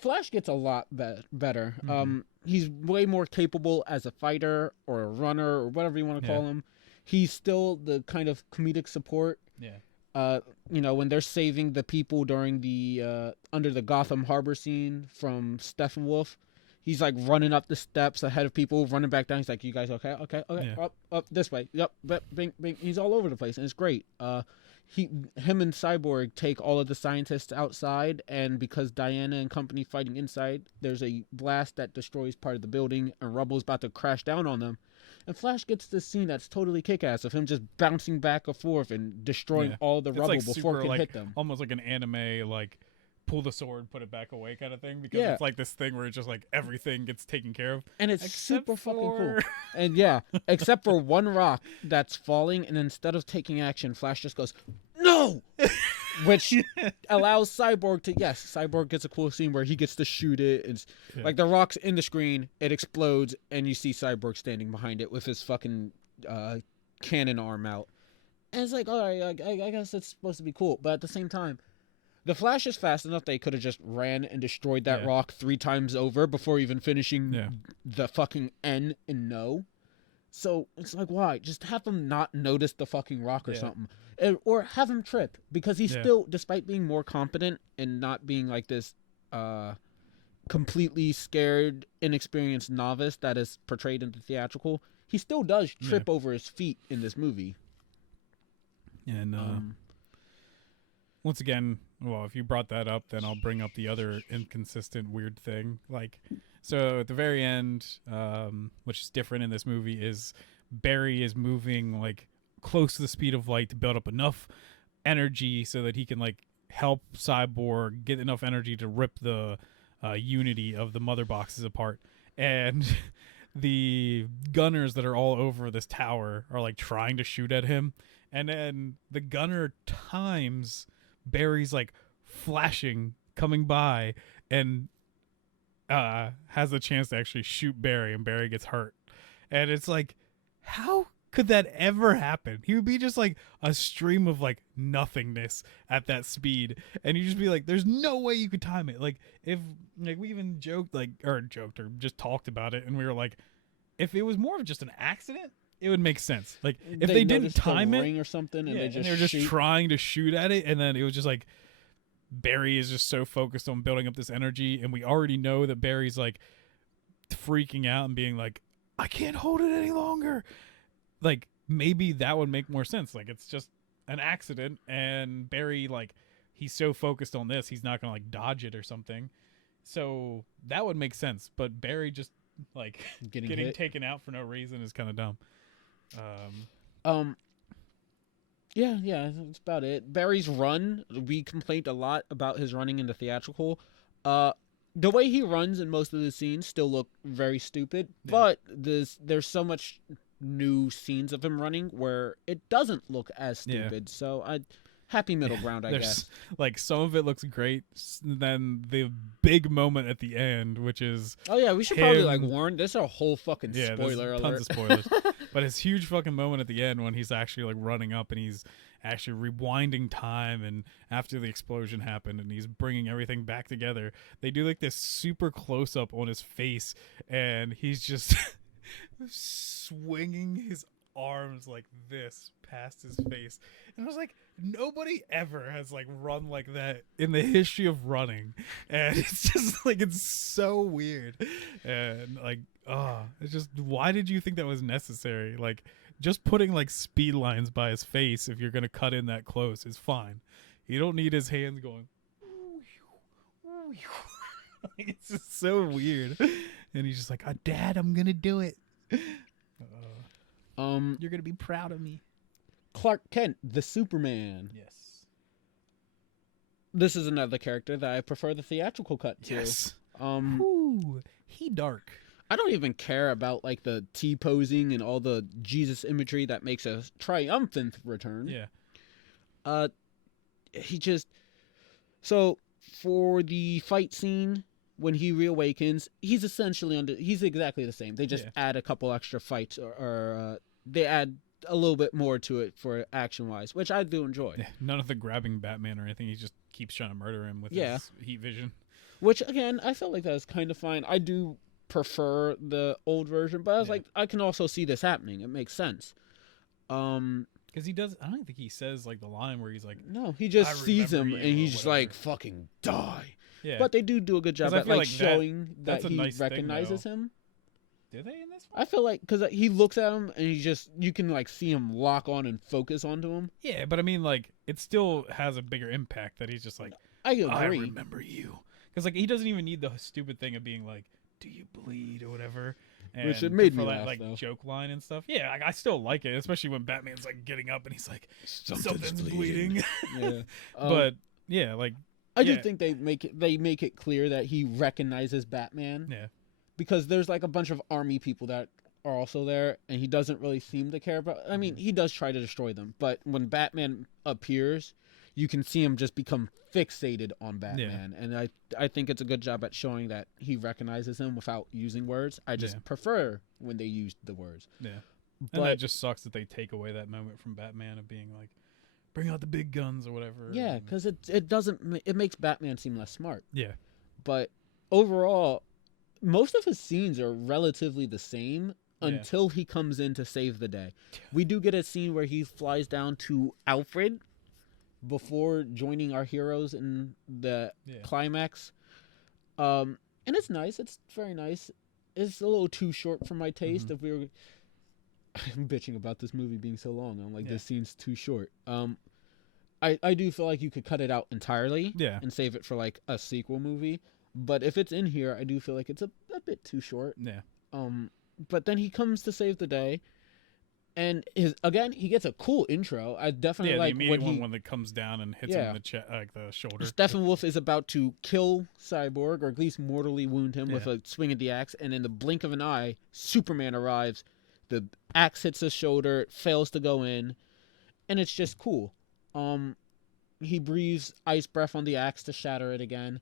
Flash gets a lot better. Mm-hmm. He's way more capable as a fighter or a runner or whatever you want to call him. He's still the kind of comedic support. Yeah. When they're saving the people during the under the Gotham Harbor scene from Steppenwolf, he's like running up the steps ahead of people, running back down. He's like, "You guys okay? Okay, up this way. Yep, bing, bing." He's all over the place, and it's great. Him and Cyborg take all of the scientists outside, and because Diana and company fighting inside, there's a blast that destroys part of the building, and rubble's about to crash down on them. And Flash gets this scene that's totally kick-ass of him just bouncing back and forth and destroying all the rubble before it can hit them. Almost like an anime, like pull the sword, put it back away kind of thing, because it's like this thing where it's just like everything gets taken care of. And it's super fucking cool. And except for one rock that's falling, and instead of taking action, Flash just goes, "No!" Which allows Cyborg to, Cyborg gets a cool scene where he gets to shoot it. It's like the rock's in the screen, it explodes, and you see Cyborg standing behind it with his fucking cannon arm out. And it's like, all right, I guess it's supposed to be cool. But at the same time, the Flash is fast enough they could have just ran and destroyed that rock 3 times over before even finishing the fucking N in no. So it's like, why? Just have him not notice the fucking rock or something. Or have him trip, because he's still, despite being more competent and not being like this completely scared, inexperienced novice that is portrayed in the theatrical, he still does trip over his feet in this movie. And once again, well, if you brought that up, then I'll bring up the other inconsistent weird thing. Like, so at the very end, which is different in this movie, is Barry is moving like close to the speed of light to build up enough energy so that he can like help Cyborg get enough energy to rip the unity of the mother boxes apart. And the gunners that are all over this tower are like trying to shoot at him, and then the gunner times Barry's like flashing coming by and has the chance to actually shoot Barry, and Barry gets hurt. And it's like, how could that ever happen? He would be just like a stream of like nothingness at that speed, and you just be like, there's no way you could time it. Like, if like we even joked or just talked about it, and we were like, if it was more of just an accident, it would make sense. Like, if they didn't time it or something, and and they were just trying to shoot at it, and then it was just like Barry is just so focused on building up this energy, and we already know that Barry's like freaking out and being like, I can't hold it any longer. Like, maybe that would make more sense. Like, it's just an accident, and Barry, like, he's so focused on this, he's not gonna like dodge it or something. So that would make sense. But Barry just like getting taken out for no reason is kind of dumb. Yeah, that's about it. Barry's run, we complained a lot about his running in the theatrical. The way he runs in most of the scenes still look very stupid, but there's so much new scenes of him running where it doesn't look as stupid. So happy middle ground, I guess. Like, some of it looks great. Then the big moment at the end, which is we should probably like warn. This is a whole fucking spoiler alert. Tons of spoilers. But his huge fucking moment at the end when he's actually like running up and he's actually rewinding time, and after the explosion happened and he's bringing everything back together, they do like this super close up on his face, and he's just swinging his arms like this past his face, and I was like, nobody ever has like run like that in the history of running, and it's just like, it's so weird, and like, it's just, why did you think that was necessary? Like, just putting like speed lines by his face, if you're gonna cut in that close, is fine. You don't need his hands going like, it's just so weird, and he's just like, Dad, I'm gonna do it. You're gonna be proud of me. Clark Kent, the Superman. Yes. This is another character that I prefer the theatrical cut to. Yes. Ooh, he dark. I don't even care about like the T-posing and all the Jesus imagery that makes a triumphant return. Yeah. He just, so for the fight scene when he reawakens, he's essentially he's exactly the same. They just add a couple extra fights, or they add a little bit more to it for action-wise, which I do enjoy. Yeah, none of the grabbing Batman or anything. He just keeps trying to murder him with his heat vision. Which, again, I felt like that was kind of fine. I do prefer the old version, but I was like, I can also see this happening. It makes sense. Because he does, I don't think he says like the line where he's like, no, he just sees him and he's just like, fucking die. Yeah. But they do a good job at like showing that he nice recognizes him. Do they in this one? I feel like, because he looks at him and you can like see him lock on and focus onto him. Yeah, but I mean, like, it still has a bigger impact that he's just like, I agree. I remember you. Because like, he doesn't even need the stupid thing of being like, do you bleed or whatever. And which it made me that laugh, like though. Joke line and stuff. Yeah, I still like it, especially when Batman's like getting up and he's like, something's bleeding. Yeah. But yeah, like, I do think they make it clear that he recognizes Batman. Yeah. Because there's like a bunch of army people that are also there, and he doesn't really seem to care about. I mean, he does try to destroy them, but when Batman appears, you can see him just become fixated on Batman. Yeah. And I think it's a good job at showing that he recognizes him without using words. I just prefer when they use the words. Yeah. And that just sucks that they take away that moment from Batman of being like, bring out the big guns or whatever. Yeah, because it makes Batman seem less smart. Yeah. But overall, most of his scenes are relatively the same until he comes in to save the day. We do get a scene where he flies down to Alfred before joining our heroes in the climax. And it's nice. It's very nice. It's a little too short for my taste. Mm-hmm. If we were... I'm bitching about this movie being so long. I'm like, this scene's too short. I do feel like you could cut it out entirely and save it for like a sequel movie. But if it's in here, I do feel like it's a bit too short. Yeah. But then he comes to save the day, And he gets a cool intro. I definitely the like immediate one when it comes down and hits him in the like the shoulder. Steppenwolf is about to kill Cyborg, or at least mortally wound him with Yeah. a swing of the axe, and in the blink of an eye, Superman arrives. The axe hits his shoulder, it fails to go in, and it's just cool. He breathes ice breath on the axe to shatter it again.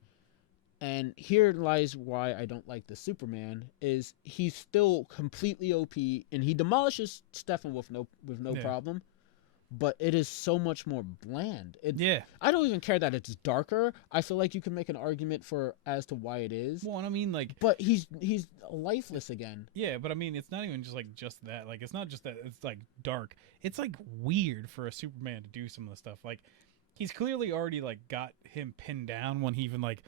And here lies why I don't like the Superman, is he's still completely OP, and he demolishes Steppenwolf with no problem, but it is so much more bland. I don't even care that it's darker. I feel like you can make an argument as to why it is. Well, I mean, like... But he's lifeless again. Yeah, but I mean, it's not even just that. Like, it's not just that it's, like, dark. It's, like, weird for a Superman to do some of the stuff. Like, he's clearly already, like, got him pinned down when he even, like...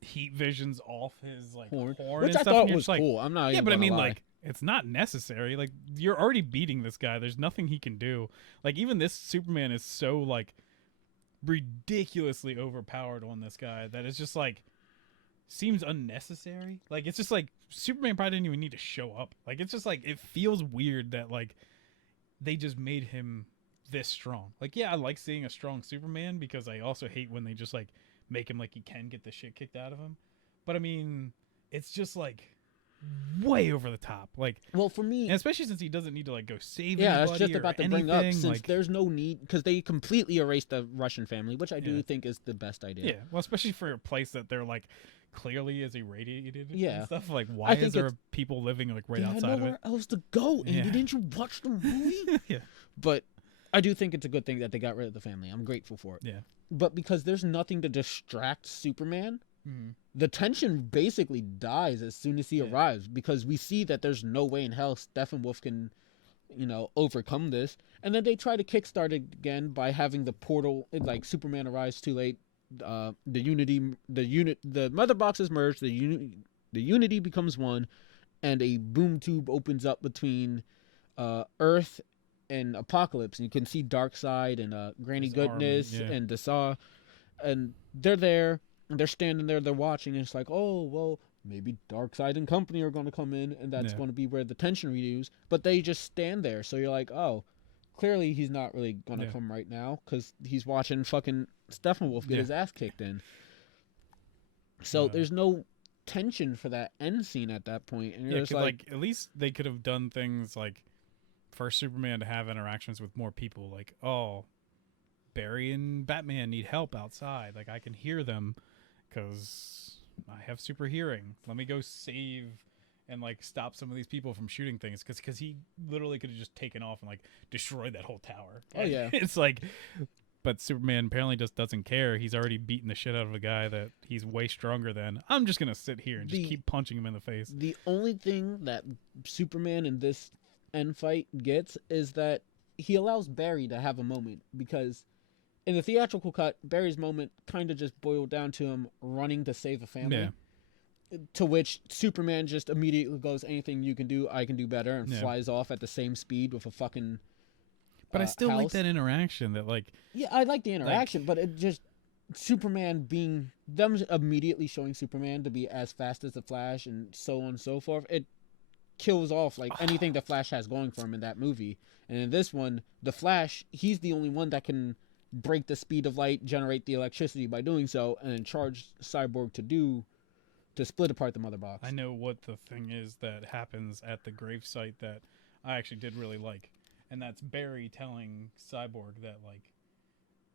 heat visions off his like horn which and I stuff, thought and was like, cool. I'm not. Yeah, but I mean, lie. like, it's not necessary. Like, you're already beating this guy. There's nothing he can do. Like, even this Superman is so like ridiculously overpowered on this guy that it's just like seems unnecessary. Like, it's just like Superman probably didn't even need to show up. Like, it's just like it feels weird that like they just made him this strong. Like, yeah, I like seeing a strong Superman because I also hate when they just like make him like he can get the shit kicked out of him. But I mean, it's just like way over the top. Like, well, for me, and especially since he doesn't need to like go save anybody. Yeah, that's just about to bring up, since like, there's no need, because they completely erased the Russian family, which I do think is the best idea. Yeah, well, especially for a place that they're like clearly is irradiated and stuff. Like, why is there people living like right outside of it? They had nowhere else to go, Andy. Didn't you watch the movie? Yeah. But I do think it's a good thing that they got rid of the family. I'm grateful for it. Yeah. But because there's nothing to distract Superman, the tension basically dies as soon as he arrives, because we see that there's no way in hell Steppenwolf can, overcome this. And then they try to kickstart it again by having the portal, like Superman arrives too late. The mother boxes merge. The unity becomes one, and a boom tube opens up between Earth and Apocalypse, and you can see Darkseid and Granny His Goodness army, and Dasa, and they're there, and they're standing there, they're watching, and it's like, oh well, maybe Darkseid and company are going to come in, and that's going to be where the tension renews. But they just stand there, so you're like, oh, clearly he's not really going to come right now, because he's watching fucking Steppenwolf get his ass kicked in. So there's no tension for that end scene at that point, and you're just like at least they could have done things like for Superman to have interactions with more people, like, oh, Barry and Batman need help outside. Like, I can hear them because I have super hearing. Let me go save and, like, stop some of these people from shooting things. Because he literally could have just taken off and, like, destroyed that whole tower. Oh, yeah. It's like, but Superman apparently just doesn't care. He's already beaten the shit out of a guy that he's way stronger than. I'm just going to sit here and just keep punching him in the face. The only thing that Superman in this end fight gets is that he allows Barry to have a moment, because in the theatrical cut, Barry's moment kind of just boiled down to him running to save the family. Yeah. To which Superman just immediately goes, anything you can do, I can do better, and flies off at the same speed with a fucking But I still like that interaction that, like... Yeah, I like the interaction, but it just... Superman being... Them immediately showing Superman to be as fast as the Flash and so on and so forth, it kills off like anything the Flash has going for him in that movie. And in this one, the Flash, he's the only one that can break the speed of light, generate the electricity by doing so, and then charge Cyborg to split apart the mother box. I know what the thing is that happens at the gravesite that I actually did really like, and that's Barry telling Cyborg that, like,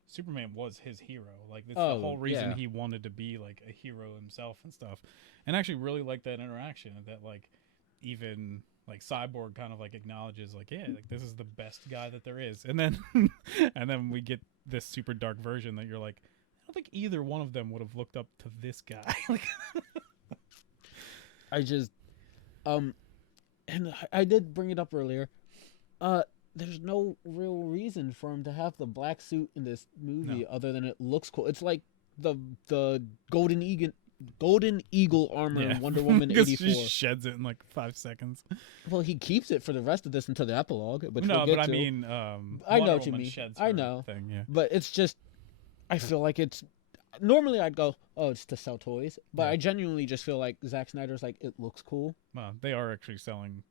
Superman was his hero. Like, that's the whole reason he wanted to be, like, a hero himself and stuff. And I actually really like that interaction, that, like, even like Cyborg kind of like acknowledges, like, yeah, like, this is the best guy that there is. And then and then we get this super dark version that you're like, I don't think either one of them would have looked up to this guy. Like, I just and I did bring it up earlier. There's no real reason for him to have the black suit in this movie other than it looks cool. It's like the Golden Eagle armor in Wonder Woman 84. He sheds it in like 5 seconds. Well, he keeps it for the rest of this until the epilogue. Which no, we'll but get to. I mean, I know what you mean. I know, but it's just, I feel like it's. Normally, I'd go, oh, it's to sell toys, but I genuinely just feel like Zack Snyder's like, it looks cool. They are actually selling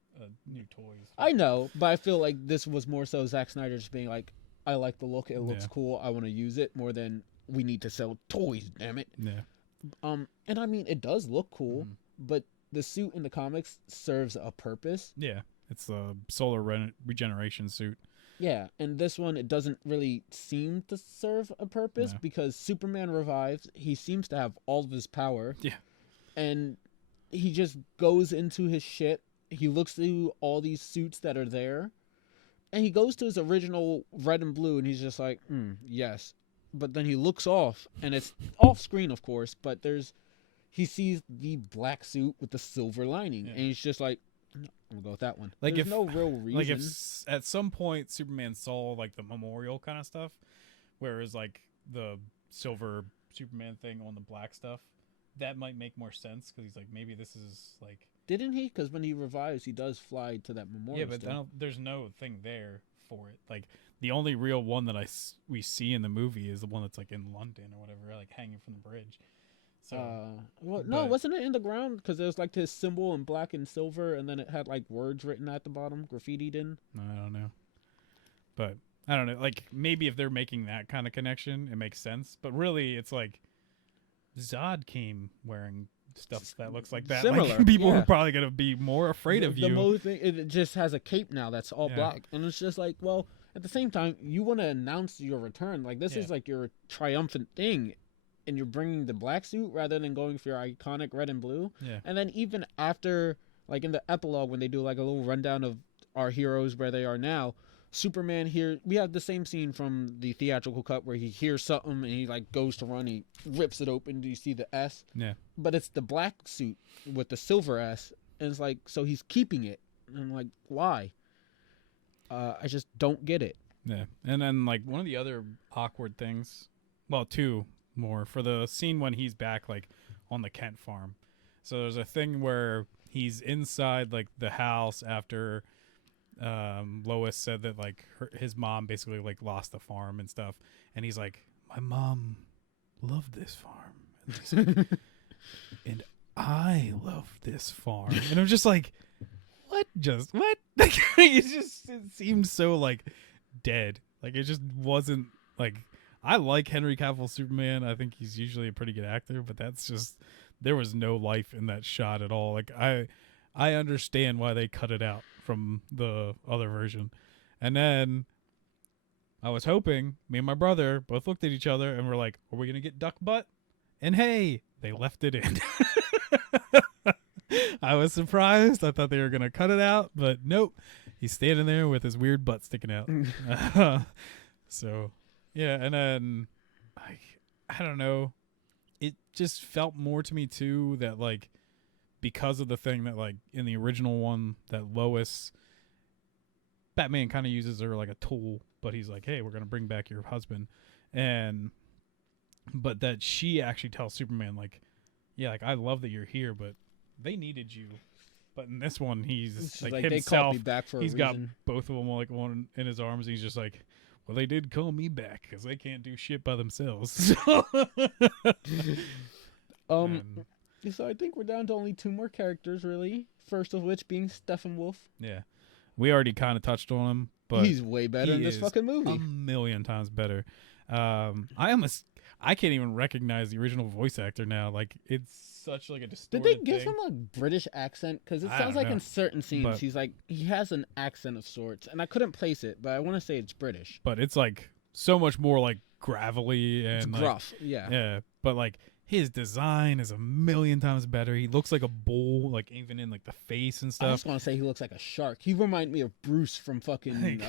new toys. I know, but I feel like this was more so Zack Snyder just being like, I like the look. It looks cool. I want to use it more than we need to sell toys. Damn it. Yeah. And I mean, it does look cool, but the suit in the comics serves a purpose. Yeah, it's a solar regeneration suit. Yeah, and this one, it doesn't really seem to serve a purpose because Superman revives. He seems to have all of his power. Yeah. And he just goes into his shit. He looks through all these suits that are there. And he goes to his original red and blue, and he's just like, yes. But then he looks off, and it's off screen, of course, but he sees the black suit with the silver lining, and he's just like, I'm gonna go with that one. Like, there's no real reason. Like, if at some point Superman saw, like, the memorial kind of stuff, whereas, like, the silver Superman thing on the black stuff, that might make more sense, because he's like, maybe this is, like... Didn't he? Because when he revives, he does fly to that memorial. Yeah, but there's no thing there for it. Like, the only real one that we see in the movie is the one that's, like, in London or whatever, like, hanging from the bridge. So, no, wasn't it in the ground? Because there was like this symbol in black and silver, and then it had like words written at the bottom, graffitied in. I don't know, but I don't know. Like, maybe if they're making that kind of connection, it makes sense. But really, it's like Zod came wearing stuff that looks like that. Similar, like, people are probably gonna be more afraid of you. The Mo thing, it just has a cape now that's all black, and it's just like, well, at the same time, you want to announce your return. Like, this is like your triumphant thing. And you're bringing the black suit rather than going for your iconic red and blue. Yeah. And then even after, like in the epilogue, when they do like a little rundown of our heroes where they are now, Superman here, we have the same scene from the theatrical cut where he hears something and he like goes to run, he rips it open. Do you see the S? Yeah. But it's the black suit with the silver S, and it's like, so he's keeping it. And I'm like, why? I just don't get it. Yeah. And then like one of the other awkward things, well, two more for the scene when he's back like on the Kent farm. So there's a thing where he's inside like the house after Lois said that like his mom basically like lost the farm and stuff, and he's like, my mom loved this farm, and he's like, and I love this farm, and I'm just like, what it seems so like dead. Like, it just wasn't like, I like Henry Cavill Superman. I think he's usually a pretty good actor, but that's just, there was no life in that shot at all. Like, I understand why they cut it out from the other version. And then I was hoping, me and my brother both looked at each other and were like, are we going to get duck butt? And hey, they left it in. I was surprised. I thought they were going to cut it out, but nope. He's standing there with his weird butt sticking out. So... yeah, and then, I don't know, it just felt more to me, too, that, like, because of the thing that, like, in the original one, that Lois, Batman kind of uses her like a tool, but he's like, hey, we're going to bring back your husband, but that she actually tells Superman, like, yeah, like, I love that you're here, but they needed you. But in this one, he's, like himself, they called me back for he's a got reason. both of them, like, one in his arms, and he's just like, well, they did call me back because they can't do shit by themselves. So I think we're down to only two more characters, really. First of which being Steppenwolf. Yeah, we already kind of touched on him, but he's way better in this fucking movie. A million times better. I can't even recognize the original voice actor now. Like, it's such like a distorted Did they give thing. him a British accent? Because it I sounds don't like know, in certain scenes but he has an accent of sorts, and I couldn't place it, but I want to say it's British. But it's like so much more like gravelly and it's gruff. Yeah. Yeah, but like his design is a million times better. He looks like a bull, like even in like the face and stuff. I just want to say he looks like a shark. He reminded me of Bruce from fucking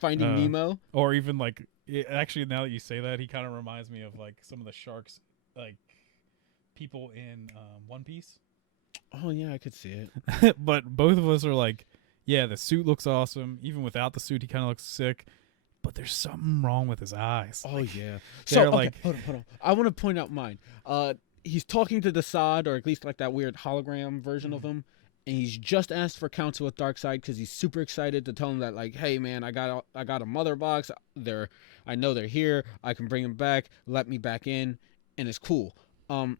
Finding Nemo. Or even like, actually, now that you say that, he kind of reminds me of like some of the sharks, like people in One Piece. Oh yeah, I could see it. But both of us are like, yeah, the suit looks awesome. Even without the suit, he kind of looks sick. But there's something wrong with his eyes. Oh yeah. So okay, like, hold on. I want to point out mine. He's talking to Desaad, or at least like that weird hologram version of him, and he's just asked for counsel with Darkseid because he's super excited to tell him that, like, hey man, I got a mother box. I know they're here. I can bring them back. Let me back in, and it's cool. And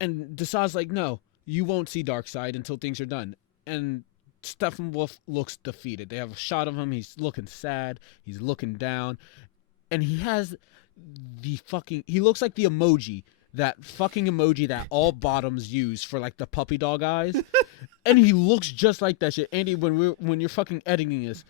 Desaad's like, no, you won't see Darkseid until things are done. And Steppenwolf looks defeated. They have a shot of him. He's looking sad. He's looking down. And he has he looks like the emoji. That fucking emoji that all bottoms use for like the puppy dog eyes. And he looks just like that shit. Andy, when you're fucking editing this,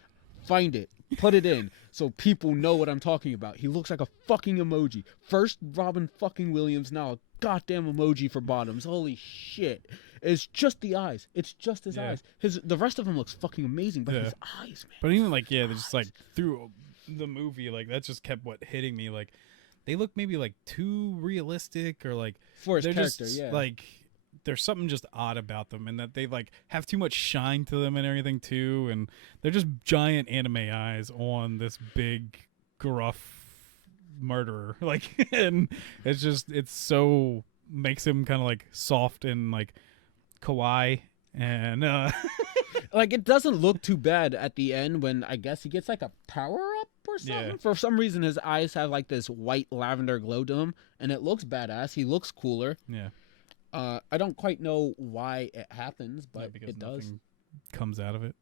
find it. Put it in so people know what I'm talking about. He looks like a fucking emoji. First Robin fucking Williams, now a goddamn emoji for bottoms. Holy shit. It's just the eyes. It's just his eyes. The rest of him looks fucking amazing, but his eyes, man. But even like, they're just like through the movie, like that just kept hitting me. Like they look maybe like too realistic, or like for his they're character, just, like there's something just odd about them, and that they like have too much shine to them and everything too, and they're just giant anime eyes on this big gruff murderer. Like, and it's so makes him kind of like soft and like kawaii, and like it doesn't look too bad at the end when I guess he gets like a power up or something. Yeah. For some reason his eyes have like this white lavender glow to him, and it looks badass. He looks cooler. Yeah. I don't quite know why it happens, but because it does. Comes out of it.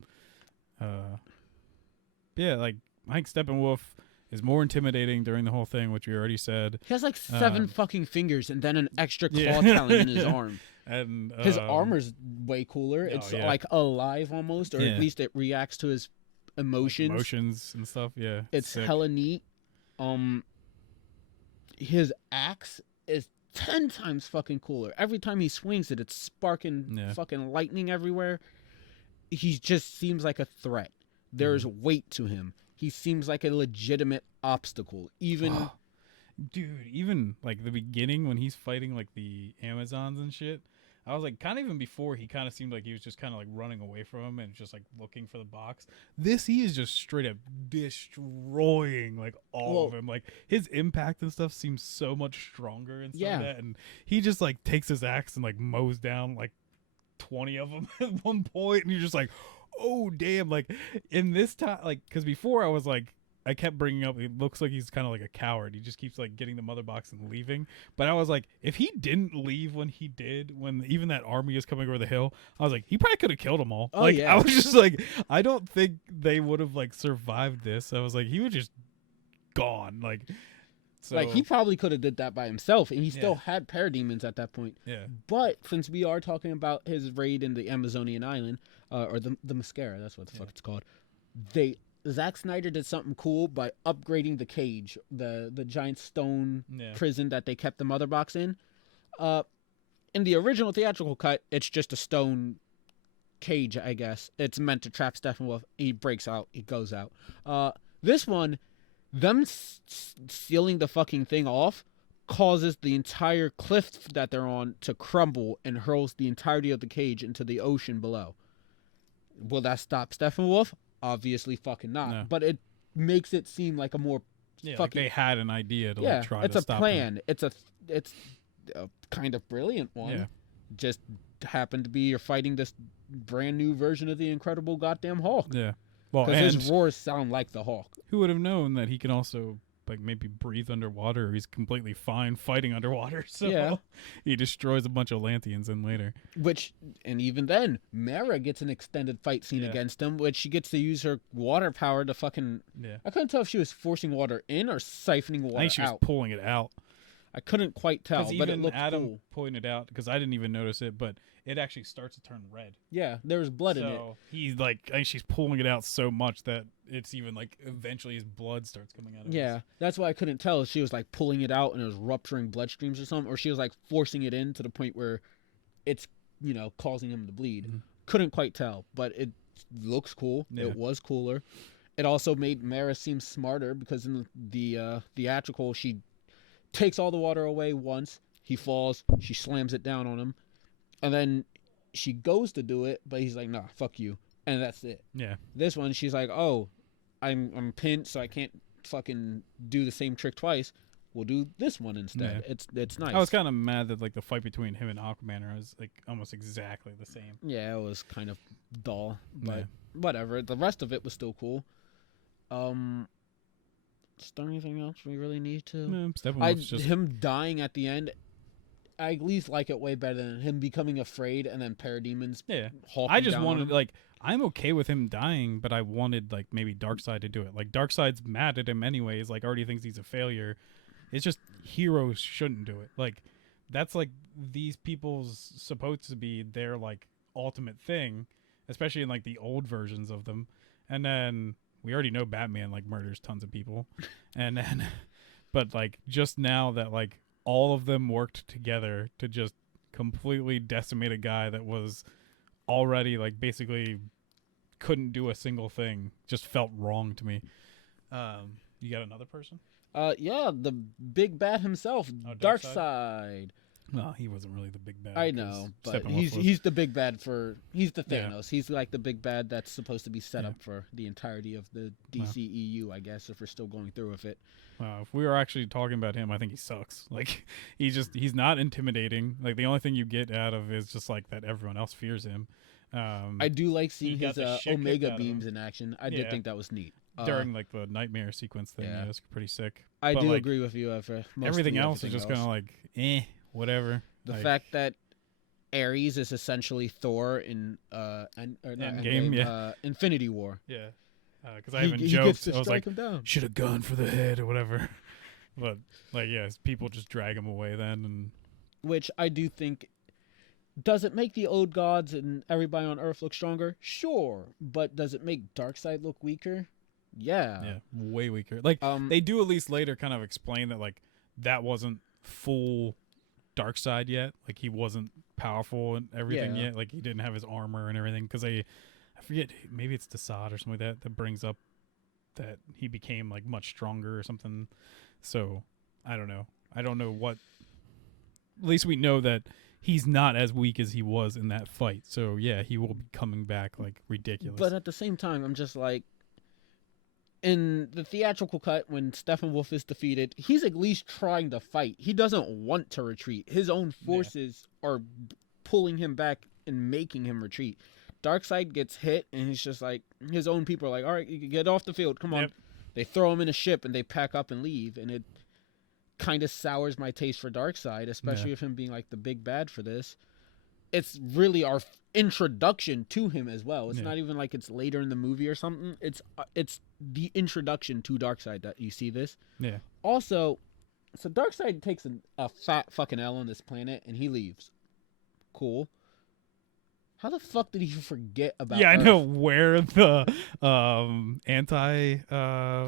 Yeah, like Mike Steppenwolf is more intimidating during the whole thing, which we already said. He has like 7 fucking fingers and then an extra claw talon in his arm. And his armor's way cooler. It's like alive almost, or at least it reacts to his emotions. Like emotions and stuff, yeah. It's sick. Hella neat. His axe is 10 times fucking cooler. Every time he swings it, it's sparking fucking lightning everywhere. He just seems like a threat. There's weight to him. He seems like a legitimate obstacle. Even dude, even like the beginning when he's fighting like the Amazons and shit, I was like, kind of even before, he kind of seemed like he was just kind of like running away from him and just like looking for the box. He is just straight up destroying like all of him. Like his impact and stuff seems so much stronger and stuff like that. And he just like takes his axe and like mows down like 20 of them at one point, and you're just like, oh damn. Like in this time, like, because before I was like, I kept bringing up, it looks like he's kind of like a coward. He just keeps like getting the mother box and leaving. But I was like, if he didn't leave when he did, when even that army is coming over the hill, I was like, he probably could have killed them all. Oh, like, yeah. I was just like, I don't think they would have like survived this. I was like, he was just gone. Like, so, like he probably could have did that by himself, and he still had parademons at that point. Yeah. But since we are talking about his raid in the Amazonian island, or the Mascara, that's what the fuck it's called. Zack Snyder did something cool by upgrading the cage, the giant stone prison that they kept the mother box in. In the original theatrical cut, it's just a stone cage, I guess. It's meant to trap Steppenwolf. He breaks out. He goes out. This one, them sealing the fucking thing off causes the entire cliff that they're on to crumble and hurls the entirety of the cage into the ocean below. Will that stop Steppenwolf? Obviously fucking not. No. But it makes it seem like a more fucking... like they had an idea to like try to stop plan. him. It's a kind of brilliant one. Yeah. Just happened to be you're fighting this brand new version of the Incredible goddamn Hulk. Yeah. Well, because his roars sound like the Hulk. Who would have known that he can also like maybe breathe underwater? He's completely fine fighting underwater. So he destroys a bunch of Atlanteans in later. And even then, Mara gets an extended fight scene against him, which she gets to use her water power to fucking... Yeah. I couldn't tell if she was forcing water in or siphoning water out. I think she was pulling it out. I couldn't quite tell, but it looked Adam cool. pointed out, because I didn't even notice it, but it actually starts to turn red. Yeah, there was blood in it. So he's like, I think she's pulling it out so much that it's even like eventually his blood starts coming out of it. That's why I couldn't tell if she was like pulling it out and it was rupturing bloodstreams or something, or she was like forcing it in to the point where it's, causing him to bleed. Mm-hmm. Couldn't quite tell, but it looks cool. Yeah. It was cooler. It also made Mara seem smarter because in the theatrical, she takes all the water away once. He falls. She slams it down on him. And then she goes to do it, but he's like, nah, fuck you. And that's it. Yeah. This one, she's like, oh, I'm pinned, so I can't fucking do the same trick twice. We'll do this one instead. Yeah. It's nice. I was kind of mad that like the fight between him and Aquaman was like almost exactly the same. Yeah, it was kind of dull, but whatever. The rest of it was still cool. Is there anything else we really need to? Him dying at the end, I at least like it way better than him becoming afraid and then parademons. Yeah. Hulking I just down on wanted him. like I'm okay with him dying, but I wanted like maybe Darkseid to do it. Like Darkseid's mad at him anyways, like already thinks he's a failure. It's just heroes shouldn't do it. Like that's like these people's supposed to be their like ultimate thing, especially in like the old versions of them. And then we already know Batman like murders tons of people. And then but like just now that like all of them worked together to just completely decimate a guy that was already like basically couldn't do a single thing, just felt wrong to me. You got another person? Yeah, the big bad himself, Oh, Darkseid. Well, he wasn't really the big bad. I know, 'cause but Steppenwolf was- he's the big bad he's the Yeah. Thanos. He's like the big bad that's supposed to be set Yeah. up for the entirety of the DCEU, I guess, if we're still going through with it. if we were actually talking about him, I think he sucks. Like he's not intimidating. Like the only thing you get out of is just like that everyone else fears him. I do like seeing got his the shit kicked Omega out of beams him. in action. I did Yeah. think that was neat. During like the nightmare sequence thing, yeah. yeah, it's pretty sick. I But, do like, agree with you. For most everything of else is just kind of like, whatever. the Like, fact that Ares is essentially Thor in Endgame, Infinity War. yeah, because I even he joked. gets to I was strike like, him down. should have gone for the head or whatever. But like, yeah, people just drag him away then, and Which I do think. Does it make the old gods and everybody on Earth look stronger? Sure, but does it make Darkseid look weaker? yeah, way weaker. Like they do at least later kind of explain that like that wasn't full Darkseid yet. Like he wasn't powerful and everything Yeah. yet. Like he didn't have his armor and everything because I forget, maybe it's Desaad or something like that brings up that he became like much stronger or something. So I don't know what. At least we know that he's not as weak as he was in that fight. So yeah, he will be coming back like ridiculous. But at the same time, I'm just like, in the theatrical cut, when Steppenwolf is defeated, he's at least trying to fight. He doesn't want to retreat. His own forces are pulling him back and making him retreat. Darkseid gets hit, and he's just like, his own people are like, all right, you can get off the field. Come on. Yep. They throw him in a ship, and they pack up and leave, and it kind of sours my taste for Darkseid, especially with him being like the big bad for this. It's really our introduction to him as well. It's not even like it's later in the movie or something. It's the introduction to Darkseid that you see this. Yeah. Also, so Darkseid takes a fat fucking L on this planet and he leaves. Cool. How the fuck did he forget about Yeah, I Earth? know where the anti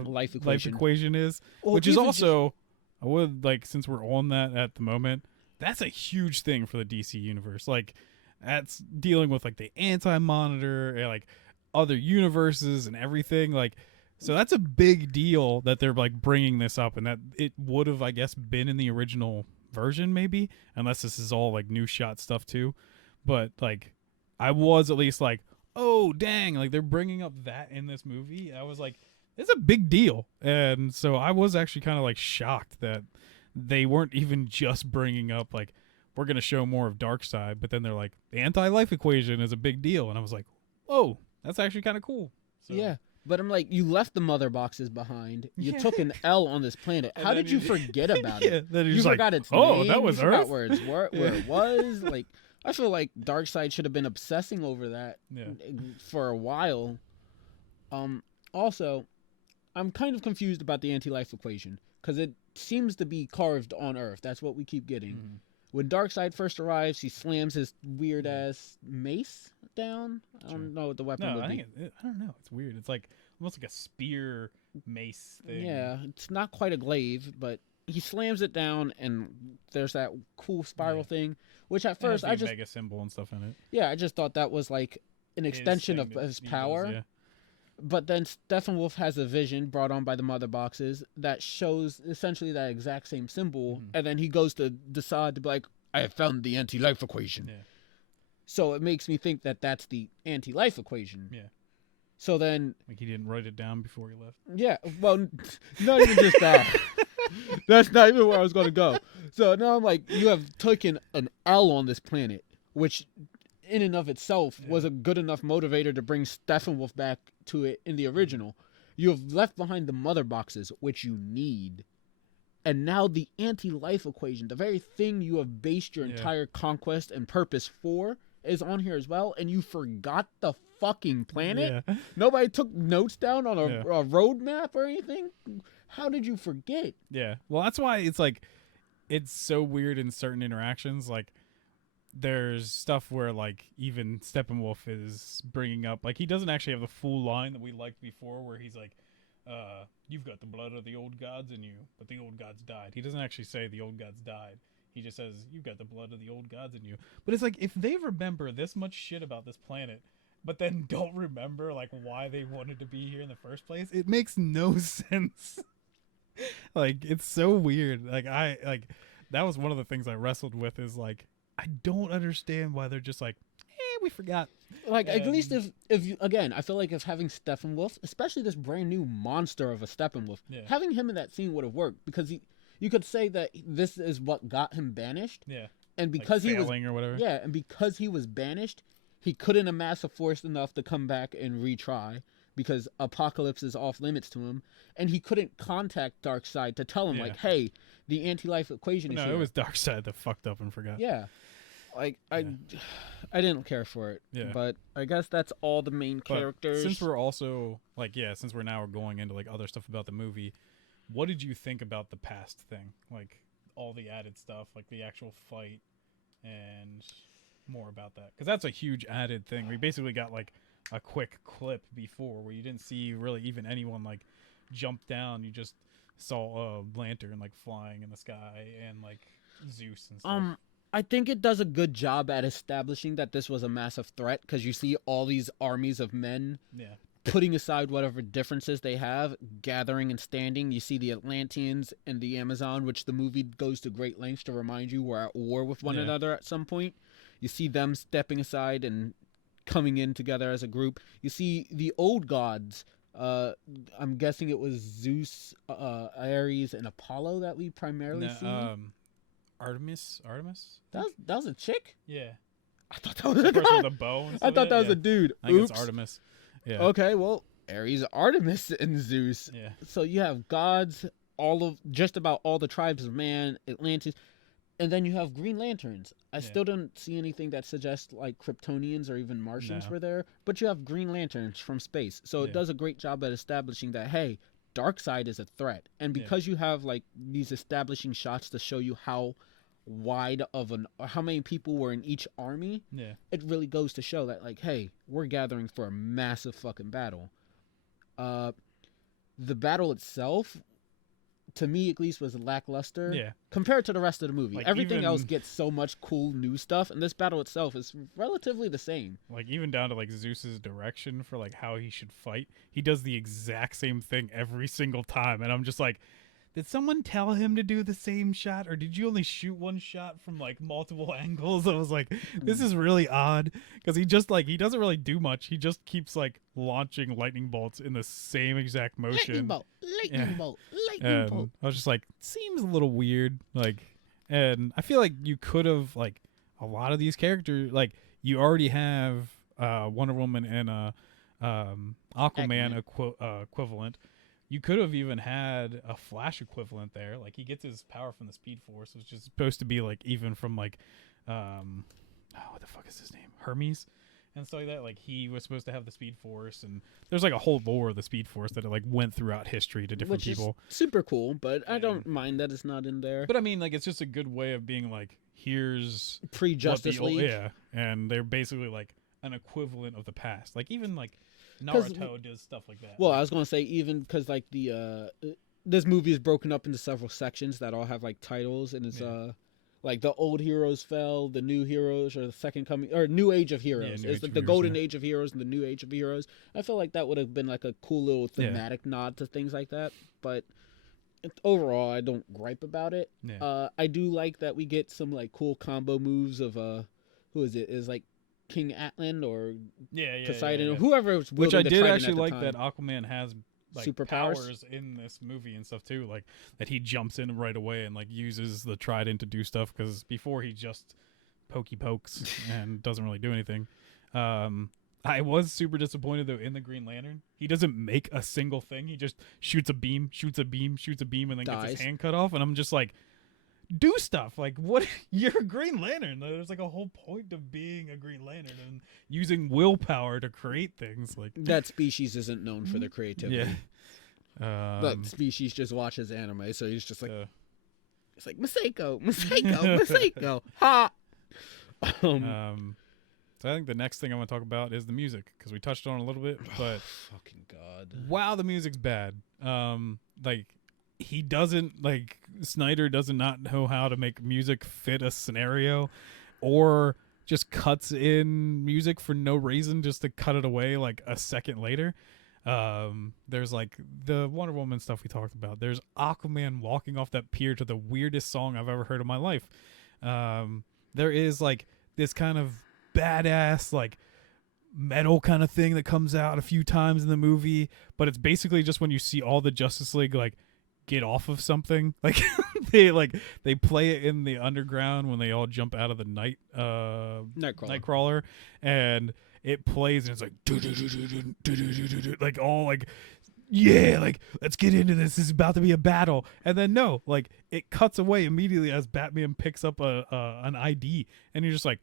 Life equation is, Well, which is even also I would like, since we're on that at the moment, that's a huge thing for the DC universe. Like that's dealing with like the anti-monitor and like other universes and everything. Like, so that's a big deal that they're like bringing this up, and that it would have, I guess, been in the original version maybe, unless this is all like new shot stuff too. But like, I was at least like, oh dang, like they're bringing up that in this movie. I was like, it's a big deal, and so I was actually kind of like shocked that they weren't even just bringing up like, we're gonna show more of Darkseid, but then they're like, the anti-life equation is a big deal, and I was like, oh, that's actually kind of cool. So, Yeah, but I'm like, you left the mother boxes behind. You Yeah. took an L on this planet. And How then did you you- forget about yeah, it? then you're You just like, forgot its oh, name. that was you forgot Earth? where it was. Like, I feel like Darkseid should have been obsessing over that Yeah. for a while. Also, I'm kind of confused about the anti-life equation because it seems to be carved on Earth. That's what we keep getting. Mhm. When Darkseid first arrives, he slams his weird ass mace down. I don't know what the weapon No, would I be. think I don't know. It's weird. It's like almost like a spear mace thing. Yeah, it's not quite a glaive, but he slams it down, and there's that cool spiral Yeah. thing. Which at It has first the I just mega symbol and stuff in it. I just thought that was like an His extension thing of that his he does, power. yeah. But then Steppenwolf has a vision brought on by the mother boxes that shows essentially that exact same symbol, Mhm. and then he goes to decide to be like, I have found the anti-life equation. Yeah. So it makes me think that that's the anti-life equation. Yeah. So then, Like he didn't write it down before he left. yeah, well, not even just that. That's not even where I was going to go. So now I'm like, you have taken an L on this planet, which in and of itself was a good enough motivator to bring Steppenwolf back to it in the original. You have left behind the mother boxes, which you need. And now the anti-life equation, the very thing you have based your entire conquest and purpose for, is on here as well. And you forgot the fucking planet? Yeah. Nobody took notes down on a Yeah. roadmap or anything? How did you forget? Yeah. Well, that's why it's like, it's so weird in certain interactions. Like, there's stuff where, like, even Steppenwolf is bringing up, like, he doesn't actually have the full line that we liked before, where he's like, you've got the blood of the old gods in you, but the old gods died. He doesn't actually say the old gods died. He just says, you've got the blood of the old gods in you. But it's like, if they remember this much shit about this planet, but then don't remember, like, why they wanted to be here in the first place, it makes no sense. Like, it's so weird. Like, that was one of the things I wrestled with, is like, I don't understand why they're just like, we forgot. Like, at least if you, again, I feel like if having Steppenwolf, especially this brand new monster of a Steppenwolf, having him in that scene would have worked, because you could say that this is what got him banished. Yeah. And because like he was or whatever. Yeah, and because he was banished, he couldn't amass a force enough to come back and retry, because Apocalypse is off limits to him, and he couldn't contact Darkseid to tell him like, hey, the anti-life equation is here. No, it was Darkseid that fucked up and forgot. Yeah. Like, I didn't care for it. Yeah. But I guess that's all the main characters. Since we're also, like, since we're now going into, like, other stuff about the movie, what did you think about the past thing? Like, all the added stuff, like the actual fight, and more about that. Because that's a huge added thing. We basically got, like, a quick clip before where you didn't see really even anyone, like, jump down. You just saw a lantern, like, flying in the sky, and, like, Zeus and stuff. I think it does a good job at establishing that this was a massive threat, because you see all these armies of men putting aside whatever differences they have, gathering and standing. You see the Atlanteans and the Amazon, which the movie goes to great lengths to remind you were at war with one another at some point. You see them stepping aside and coming in together as a group. You see the old gods. I'm guessing it was Zeus, Ares, and Apollo that we primarily see. Artemis? That was a chick? Yeah. I thought that was the a person guy. with the bow and I thought that was a dude. I think Oops. it's Artemis. Yeah. Okay, well, Ares, Artemis, and Zeus. Yeah. So you have gods, just about all the tribes of man, Atlantis, and then you have Green Lanterns. I still don't see anything that suggests like Kryptonians or even Martians were there, but you have Green Lanterns from space. So it does a great job at establishing that, hey, Darkseid is a threat. And because you have like these establishing shots to show you how wide of how many people were in each army, it really goes to show that, like, hey, we're gathering for a massive fucking battle. The battle itself, to me at least, was lackluster compared to the rest of the movie. Like, everything else gets so much cool new stuff, and this battle itself is relatively the same. Like, even down to like Zeus's direction for like how he should fight, he does the exact same thing every single time, and I'm just like, did someone tell him to do the same shot, or did you only shoot one shot from like multiple angles? I was like, this is really odd, because he just like, he doesn't really do much. He just keeps like launching lightning bolts in the same exact motion. Lightning bolt, lightning bolt. I was just like, seems a little weird. Like, and I feel like you could have, like, a lot of these characters, like, you already have Wonder Woman and Aquaman equivalent. You could have even had a Flash equivalent there. Like, he gets his power from the Speed Force, which is supposed to be like even from like what the fuck is his name, Hermes and stuff like that. Like, he was supposed to have the Speed Force, and there's like a whole lore of the Speed Force that it like went throughout history to different people. Is super cool, but I don't mind that it's not in there. But I mean, like, it's just a good way of being like, here's pre-Justice League, and they're basically like an equivalent of the past. Like, even like Naruto does stuff like that. Well, I was gonna say, even because like this movie is broken up into several sections that all have like titles, and it's like the old heroes fell, the new heroes, or the second coming, or new age of heroes. It's like the golden age of heroes and the new age of heroes. I feel like that would have been like a cool little thematic nod to things like that. But overall, I don't gripe about it. I do like that we get some like cool combo moves of who is it? Is like King Atlan or Poseidon or whoever was which I did Trident actually like time. that Aquaman has like superpowers in this movie and stuff too, like that he jumps in right away and like uses the trident to do stuff, because before he just pokes and doesn't really do anything. I I was super disappointed though in the Green Lantern. He doesn't make a single thing. He just shoots a beam, shoots a beam, shoots a beam, and then gets his hand cut off. And I'm just like, do stuff. Like, what? You're a Green Lantern. There's like a whole point of being a Green Lantern and using willpower to create things. Like that species isn't known for their creativity. Yeah. That species just watches anime, so he's just like, it's like Masako, Masako, ha. So I think the next thing I want to talk about is the music, because we touched on it a little bit, but fucking god, wow, the music's bad. Like he doesn't, like Snyder does not know how to make music fit a scenario, or just cuts in music for no reason just to cut it away like a second later. There's like the Wonder Woman stuff we talked about. There's Aquaman walking off that pier to the weirdest song I've ever heard in my life. There is like this kind of badass like metal kind of thing that comes out a few times in the movie, but it's basically just when you see all the Justice League like get off of something, like they play it in the underground when they all jump out of the Nightcrawler, and it plays and it's like like all like, yeah, like let's get into this is about to be a battle, and then no, like it cuts away immediately as Batman picks up an ID, and you're just like,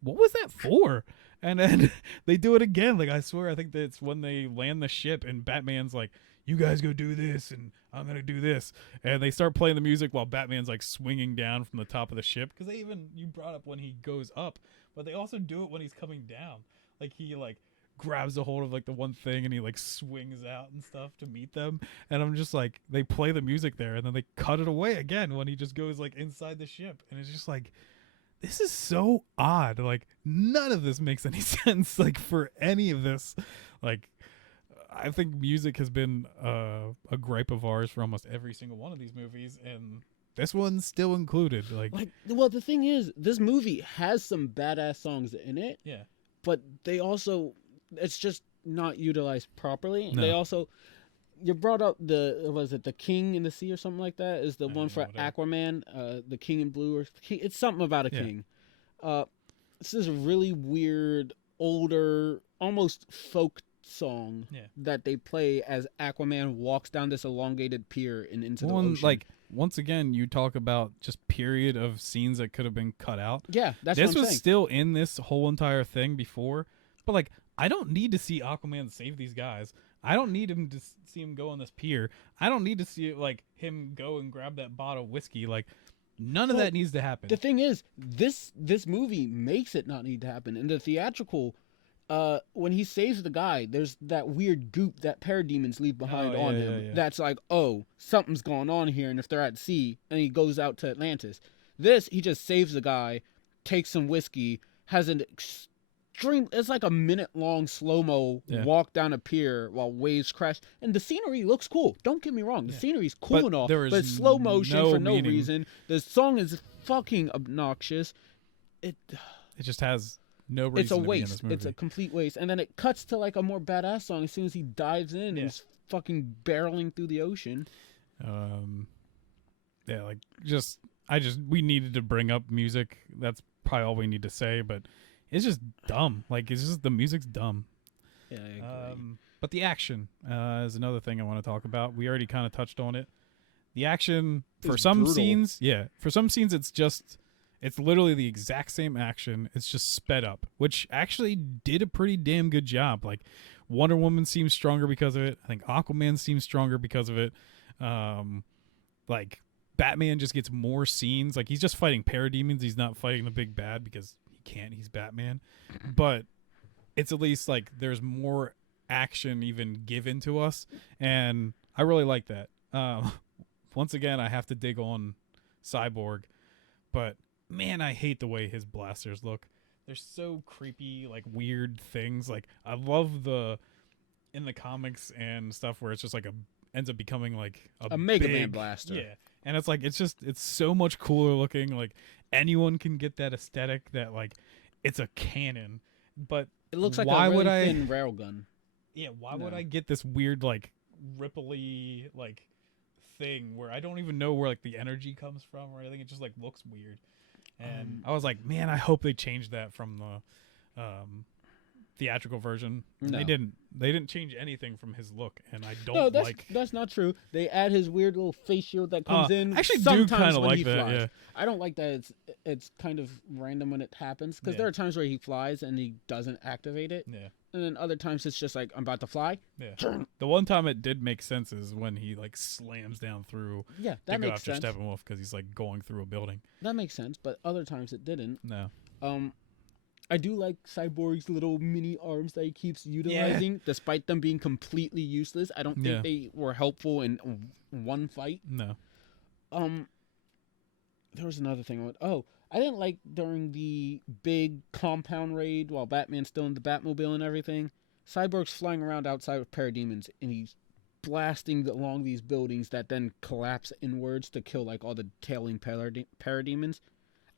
what was that for? And then they do it again. Like I swear, I think that's when they land the ship and Batman's like, you guys go do this and I'm gonna do this, and they start playing the music while Batman's like swinging down from the top of the ship, because you brought up when he goes up, but they also do it when he's coming down. Like he like grabs a hold of like the one thing and he like swings out and stuff to meet them, and I'm just like, they play the music there and then they cut it away again when he just goes like inside the ship, and it's just like, this is so odd. Like none of this makes any sense, like for any of this. Like I think music has been a gripe of ours for almost every single one of these movies, and this one's still included. Like well, the thing is, this movie has some badass songs in it. Yeah. But they also, it's just not utilized properly. No. They also, you brought up the King in the Sea or something like that is the one for Aquaman, the King in Blue, or it's something about a king. This is a really weird, older, almost folk song that they play as Aquaman walks down this elongated pier and into the ocean. Like, once again, you talk about just period of scenes that could have been cut out. Yeah, that's this what I'm was saying. Still in this whole entire thing before, but like, I don't need to see Aquaman save these guys. I don't need him to see him go on this pier. I don't need to see like him go and grab that bottle of whiskey. Like none of that needs to happen. The thing is, this movie makes it not need to happen. In the theatrical, when he saves the guy, there's that weird goop that parademons leave behind on him. Yeah. That's like, oh, something's going on here, and if they're at sea, and he goes out to Atlantis. This, he just saves the guy, takes some whiskey, has an extreme, it's like a minute-long slow-mo walk down a pier while waves crash, and the scenery looks cool. Don't get me wrong, the scenery's cool and all, but it's slow motion for no reason. The song is fucking obnoxious. It just has no reason. It's a to be in waste. this movie. It's a complete waste. And then it cuts to like a more badass song as soon as he dives in and he's fucking barreling through the ocean. Like we needed to bring up music. That's probably all we need to say, but it's just dumb. Like it's just, the music's dumb. Yeah, I agree. But the action is another thing I want to talk about. We already kind of touched on it. The action for some scenes, it's literally the exact same action. It's just sped up, which actually did a pretty damn good job. Like Wonder Woman seems stronger because of it. I think Aquaman seems stronger because of it. Like Batman just gets more scenes. Like he's just fighting parademons. He's not fighting the big bad because he can't. He's Batman. But it's at least like there's more action even given to us, and I really like that. Once again, I have to dig on Cyborg, but man, I hate the way his blasters look. They're so creepy, like weird things. Like I love in the comics and stuff where it's just like ends up becoming like a Mega Man blaster. Yeah. And it's like, it's so much cooler looking. Like anyone can get that aesthetic that like it's a cannon, but it looks like a really thin railgun. Yeah. Why would I get this weird, like ripply, like thing where I don't even know where like the energy comes from or anything? It just like looks weird. And I was like, man, I hope they change that from theatrical version. No. They didn't change anything from his look, and I don't No, like. that's not true. They add his weird little face shield that comes in. I actually do sometimes kind of when like he that. flies. Yeah. I don't like that it's kind of random when it happens because there are times where he flies and he doesn't activate it, Yeah. and then other times it's just like I'm about to fly. Yeah. The one time it did make sense is when he like slams down through. Yeah, to that go makes after sense. Steppenwolf because he's like going through a building. That makes sense, but other times it didn't. No. I do like Cyborg's little mini arms that he keeps utilizing, despite them being completely useless. I don't think they were helpful in one fight. No. There was another thing. I didn't like during the big compound raid while Batman's still in the Batmobile and everything. Cyborg's flying around outside with parademons, and he's blasting along these buildings that then collapse inwards to kill like all the tailing parademons.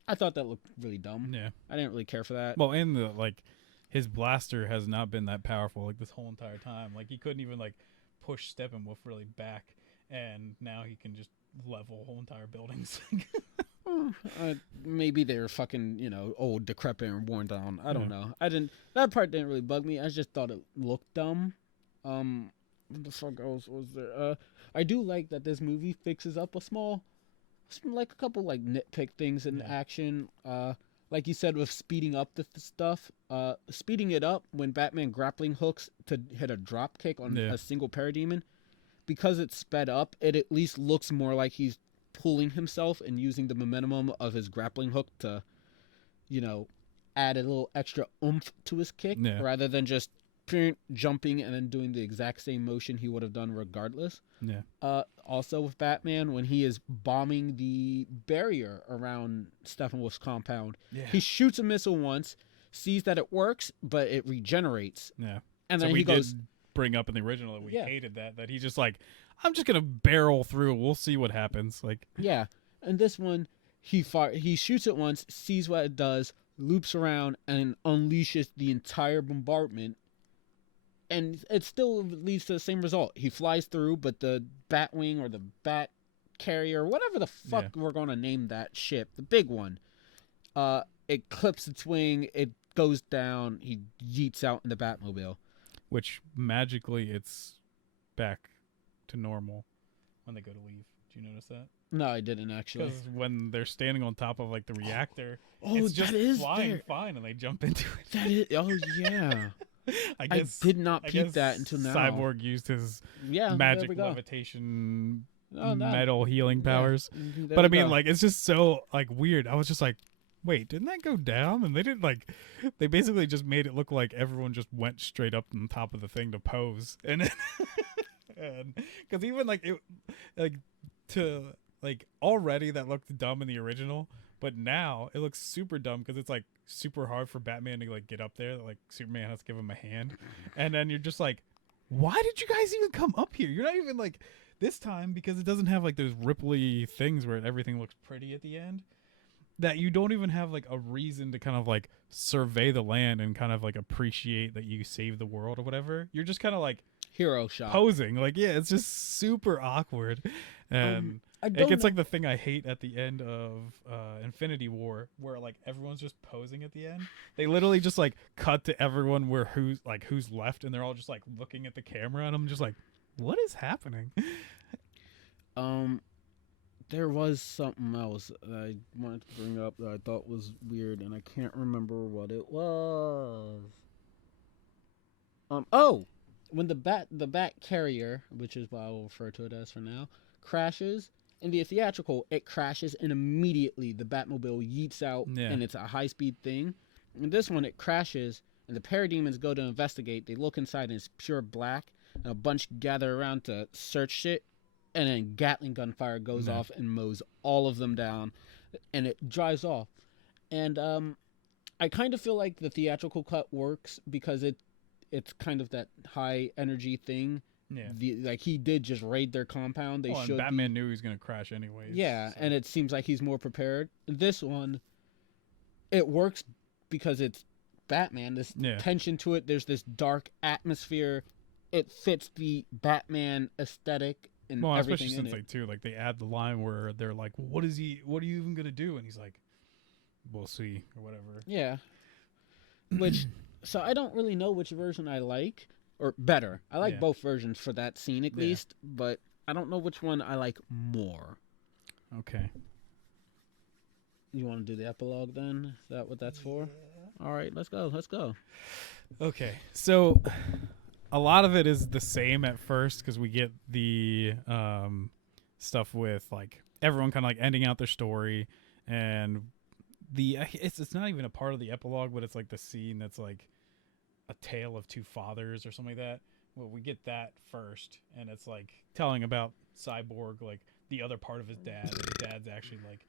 I thought that looked really dumb. Yeah. I didn't really care for that. Well, and the like, his blaster has not been that powerful like this whole entire time. Like he couldn't even like push Steppenwolf really back, and now he can just level whole entire buildings. Maybe they're fucking, old, decrepit, and worn down. I don't know. That part didn't really bug me. I just thought it looked dumb. What the fuck else was there? I do like that this movie fixes up a couple like nitpick things in action. Like you said with speeding up the stuff. Speeding it up when Batman grappling hooks to hit a drop kick on a single parademon. Because it's sped up, it at least looks more like he's pulling himself and using the momentum of his grappling hook to, add a little extra oomph to his kick rather than just jumping and then doing the exact same motion he would have done regardless. Yeah. Also with Batman, when he is bombing the barrier around Steppenwolf's compound, he shoots a missile once, sees that it works, but it regenerates. Yeah. And so then he goes... bring up in the original that we hated that he's just like, I'm just gonna barrel through. We'll see what happens. Like, yeah, and this one he shoots it once, sees what it does, loops around, and unleashes the entire bombardment, and it still leads to the same result. He flies through, but the Batwing or the Bat Carrier, whatever the fuck we're gonna name that ship, the big one, it clips its wing, it goes down, he yeets out in the Batmobile. Which magically it's back to normal when they go to leave. Did you notice that? No, I didn't actually. Because when they're standing on top of like the reactor, it's just flying fine, and they jump into it. That is. Oh yeah. I did not peep that until now. Cyborg used his magic levitation, metal healing powers. But I mean, like, it's just so like weird. I was just like, wait, didn't that go down? And they didn't they basically just made it look like everyone just went straight up on top of the thing to pose. And because even already that looked dumb in the original, but now it looks super dumb because it's like super hard for Batman to like get up there. Like Superman has to give him a hand. And then you're just like, why did you guys even come up here? You're not even like this time, because it doesn't have like those ripply things where everything looks pretty at the end. That you don't even have like a reason to kind of like survey the land and kind of like appreciate that you saved the world or whatever. You're just kind of like hero shot posing. Like, yeah, it's just super awkward. And it gets like the thing I hate at the end of Infinity War, where like everyone's just posing at the end. They literally just like cut to everyone who's left, and they're all just like looking at the camera, and I'm just like, what is happening? There was something else that I wanted to bring up that I thought was weird, and I can't remember what it was. When the bat carrier, which is what I will refer to it as for now, crashes. In the theatrical, it crashes, and immediately the Batmobile yeets out, and it's a high-speed thing. In this one, it crashes, and the parademons go to investigate. They look inside, and it's pure black, and a bunch gather around to search it. And then Gatling gunfire goes off and mows all of them down, and it drives off. And I kind of feel like the theatrical cut works because it's kind of that high energy thing. Yeah. He did just raid their compound. And Batman knew he was going to crash anyways. Yeah, so. And it seems like he's more prepared. This one, it works because it's Batman. There's tension to it. There's this dark atmosphere. It fits the Batman aesthetic. Well, especially since they add the line where they're like, well, what are you even gonna do? And he's like, we'll see, or whatever. Yeah. Which So I don't really know which version I like or better. I like Yeah. both versions for that scene at Yeah. least, but I don't know which one I like more. Okay. You want to do the epilogue then? Is that what that's for? All right, let's go. Let's go. Okay. So a lot of it is the same at first because we get the stuff with like everyone kind of like ending out their story, and it's not even a part of the epilogue, but it's like the scene that's like a tale of two fathers or something like that. Well, we get that first, and it's like telling about Cyborg, like the other part of his dad. His dad's actually like,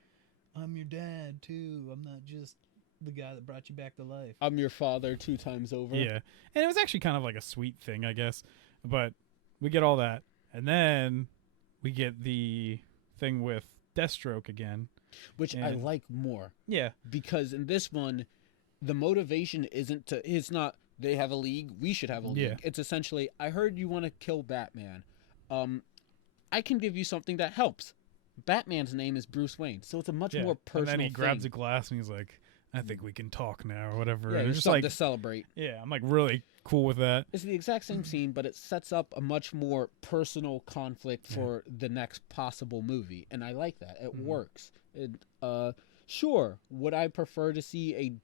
I'm your dad too. I'm not just the guy that brought you back to life. I'm your father 2 times over. Yeah. And it was actually kind of like a sweet thing, I guess. But we get all that. And then we get the thing with Deathstroke again. Which I like more. Yeah. Because in this one, the motivation it's not they have a league, we should have a league. Yeah. It's essentially, I heard you want to kill Batman. I can give you something that helps. Batman's name is Bruce Wayne, so it's a much more personal And then he grabs thing. a glass and he's like, I think we can talk now or whatever. Yeah, and it's it's just something like, to celebrate. yeah, I'm like really cool with that. It's the exact same scene, but it sets up a much more personal conflict for the next possible movie, and I like that. It works. Sure, would I prefer to see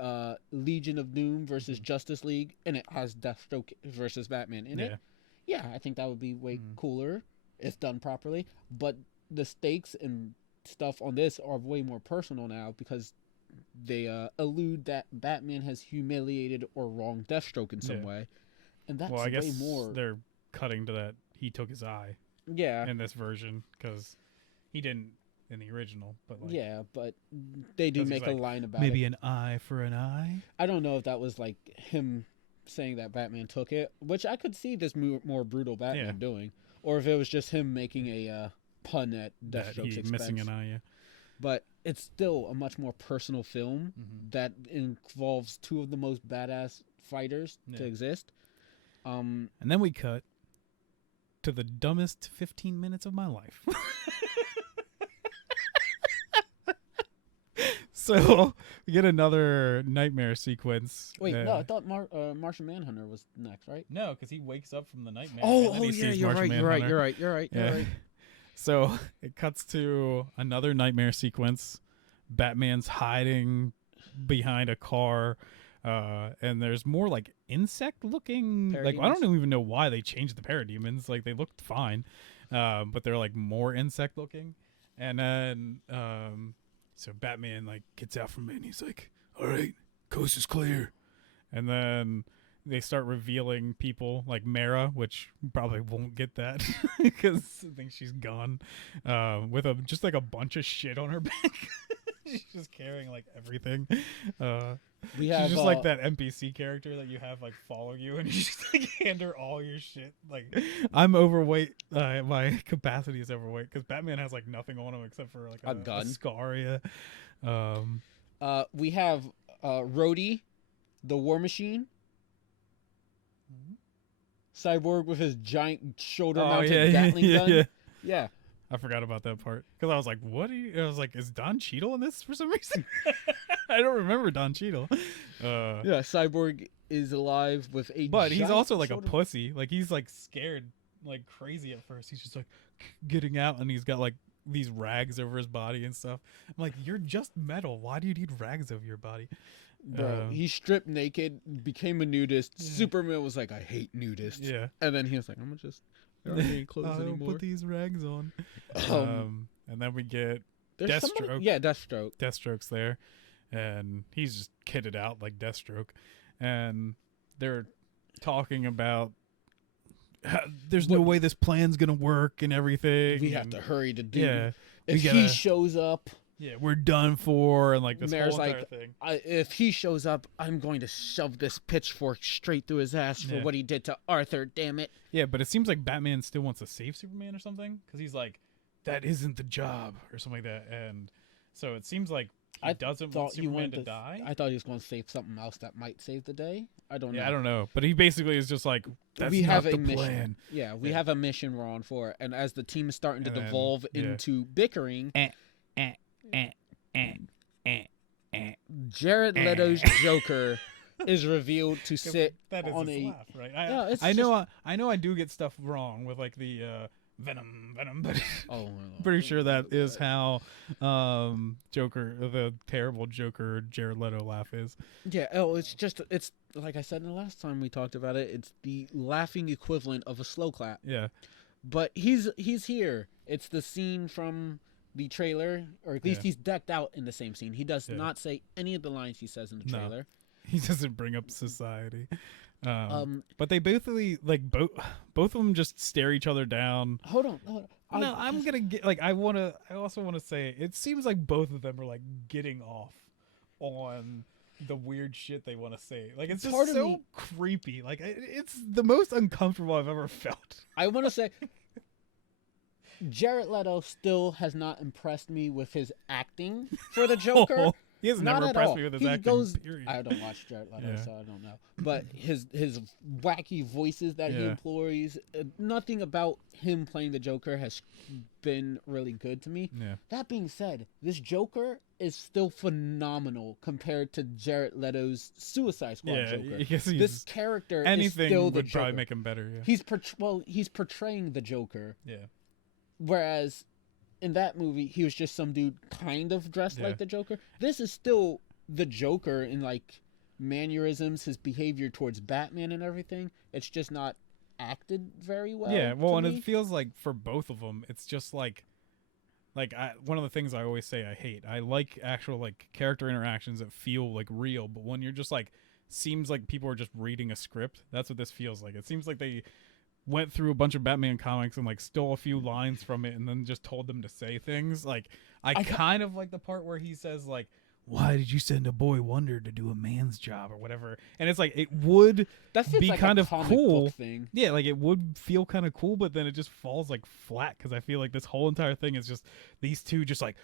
a Legion of Doom versus Justice League, and it has Deathstroke versus Batman in it? Yeah, I think that would be way cooler if done properly. But the stakes and stuff on this are way more personal now because they allude that Batman has humiliated or wronged Deathstroke in some way, and that's Well, I guess way more. they're cutting to that he took his eye Yeah, in this version because he didn't in the original. But like, yeah, but they do 'cause he's make a like, line about maybe it. an eye for an eye. I don't know if that was like him saying that Batman took it, which I could see this more brutal Batman doing, or if it was just him making a pun at That Deathstroke's he expense. missing an eye. Yeah. But it's still a much more personal film that involves 2 of the most badass fighters to exist. And then we cut to the dumbest 15 minutes of my life. So we get another nightmare sequence. Wait, no, I thought Martian Manhunter was next, right? No, because he wakes up from the nightmare. Oh, and then he yeah, sees you're Martian right, Manhunter. you're right. So it cuts to another nightmare sequence. Batman's hiding behind a car, and there's more like insect-looking. Like I don't even know why they changed the parademons. Like they looked fine, but they're like more insect-looking. And then so Batman like gets out from it, and he's like, "All right, coast is clear." And then they start revealing people like Mara, which probably won't get that because I think she's gone, with just like a bunch of shit on her back. She's just carrying like everything. We have she's just like that NPC character that you have like follow you, and you just like hand her all your shit. Like I'm overweight. My capacity is overweight because Batman has like nothing on him except for like a gun, a scar. Yeah. We have Rhodey, the War Machine. Cyborg with his giant shoulder-mounted Gatling gun. Yeah. I forgot about that part because I was like, "What?" I was like, "Is Don Cheadle in this for some reason?" I don't remember Don Cheadle. Yeah, Cyborg is alive with a. But he's also like a pussy. Like he's like scared, like crazy at first. He's just like getting out, and he's got like these rags over his body and stuff. I'm like, "You're just metal. Why do you need rags over your body?" Bro, he stripped naked, became a nudist. Yeah. Superman was like, "I hate nudists." Yeah, and then he was like, "I'm gonna just." There aren't any clothes I don't anymore. put these rags on. And then we get Deathstroke. Yeah, Deathstroke. Deathstroke's there, and he's just kitted out like Deathstroke. And they're talking about there's no way this plan's gonna work and everything. We have to hurry to do. Yeah, if he shows up. Yeah, we're done for, and like this Mayor's whole entire like, thing. If he shows up, I'm going to shove this pitchfork straight through his ass for what he did to Arthur. Damn it! Yeah, but it seems like Batman still wants to save Superman or something because he's like, that isn't the job or something like that, and so it seems like he doesn't want Superman to die. I thought he was going to save something else that might save the day. I don't know. Yeah, I don't know, but he basically is just like, that's we not have the a mission. plan. Yeah, we have a mission we're on for, and as the team is starting to devolve into bickering. Jared Leto's Joker is revealed to sit that is on his a laugh, right? yeah, it's I just, know I do get stuff wrong with like the venom, but oh pretty sure that is how Joker, the terrible Joker Jared Leto laugh is. yeah, it's like I said in the last time we talked about it, it's the laughing equivalent of a slow clap. Yeah. But he's here. It's the scene from the trailer, or at least he's decked out in the same scene. He does not say any of the lines he says in the trailer. No, he doesn't bring up society. But they basically like both of them just stare each other down. Hold on. No, I'm gonna get like I also want to say it seems like both of them are like getting off on the weird shit they want to say. Like it's just so creepy. Like it's the most uncomfortable I've ever felt. I want to say Jared Leto still has not impressed me with his acting for the Joker. He has never impressed me with his acting. Period. I don't watch Jared Leto, so I don't know. But his wacky voices that he employs, nothing about him playing the Joker has been really good to me. Yeah. That being said, this Joker is still phenomenal compared to Jared Leto's Suicide Squad Joker. This character is still the would Joker. Probably make him better. Yeah. He's portraying the Joker. Yeah. Whereas in that movie, he was just some dude kind of dressed like the Joker. This is still the Joker in like mannerisms, his behavior towards Batman and everything. It's just not acted very well. Yeah, well, and it feels like for both of them, it's just like one of the things I always say I hate. I like actual like character interactions that feel like real, but when you're just like seems like people are just reading a script, that's what this feels like. It seems like they went through a bunch of Batman comics and like stole a few lines from it and then just told them to say things. Like I kind of like the part where he says like, why did you send a boy wonder to do a man's job or whatever? And it's like it would be like kind of cool thing. Yeah, like it would feel kind of cool, but then it just falls like flat because I feel like this whole entire thing is just these two just like,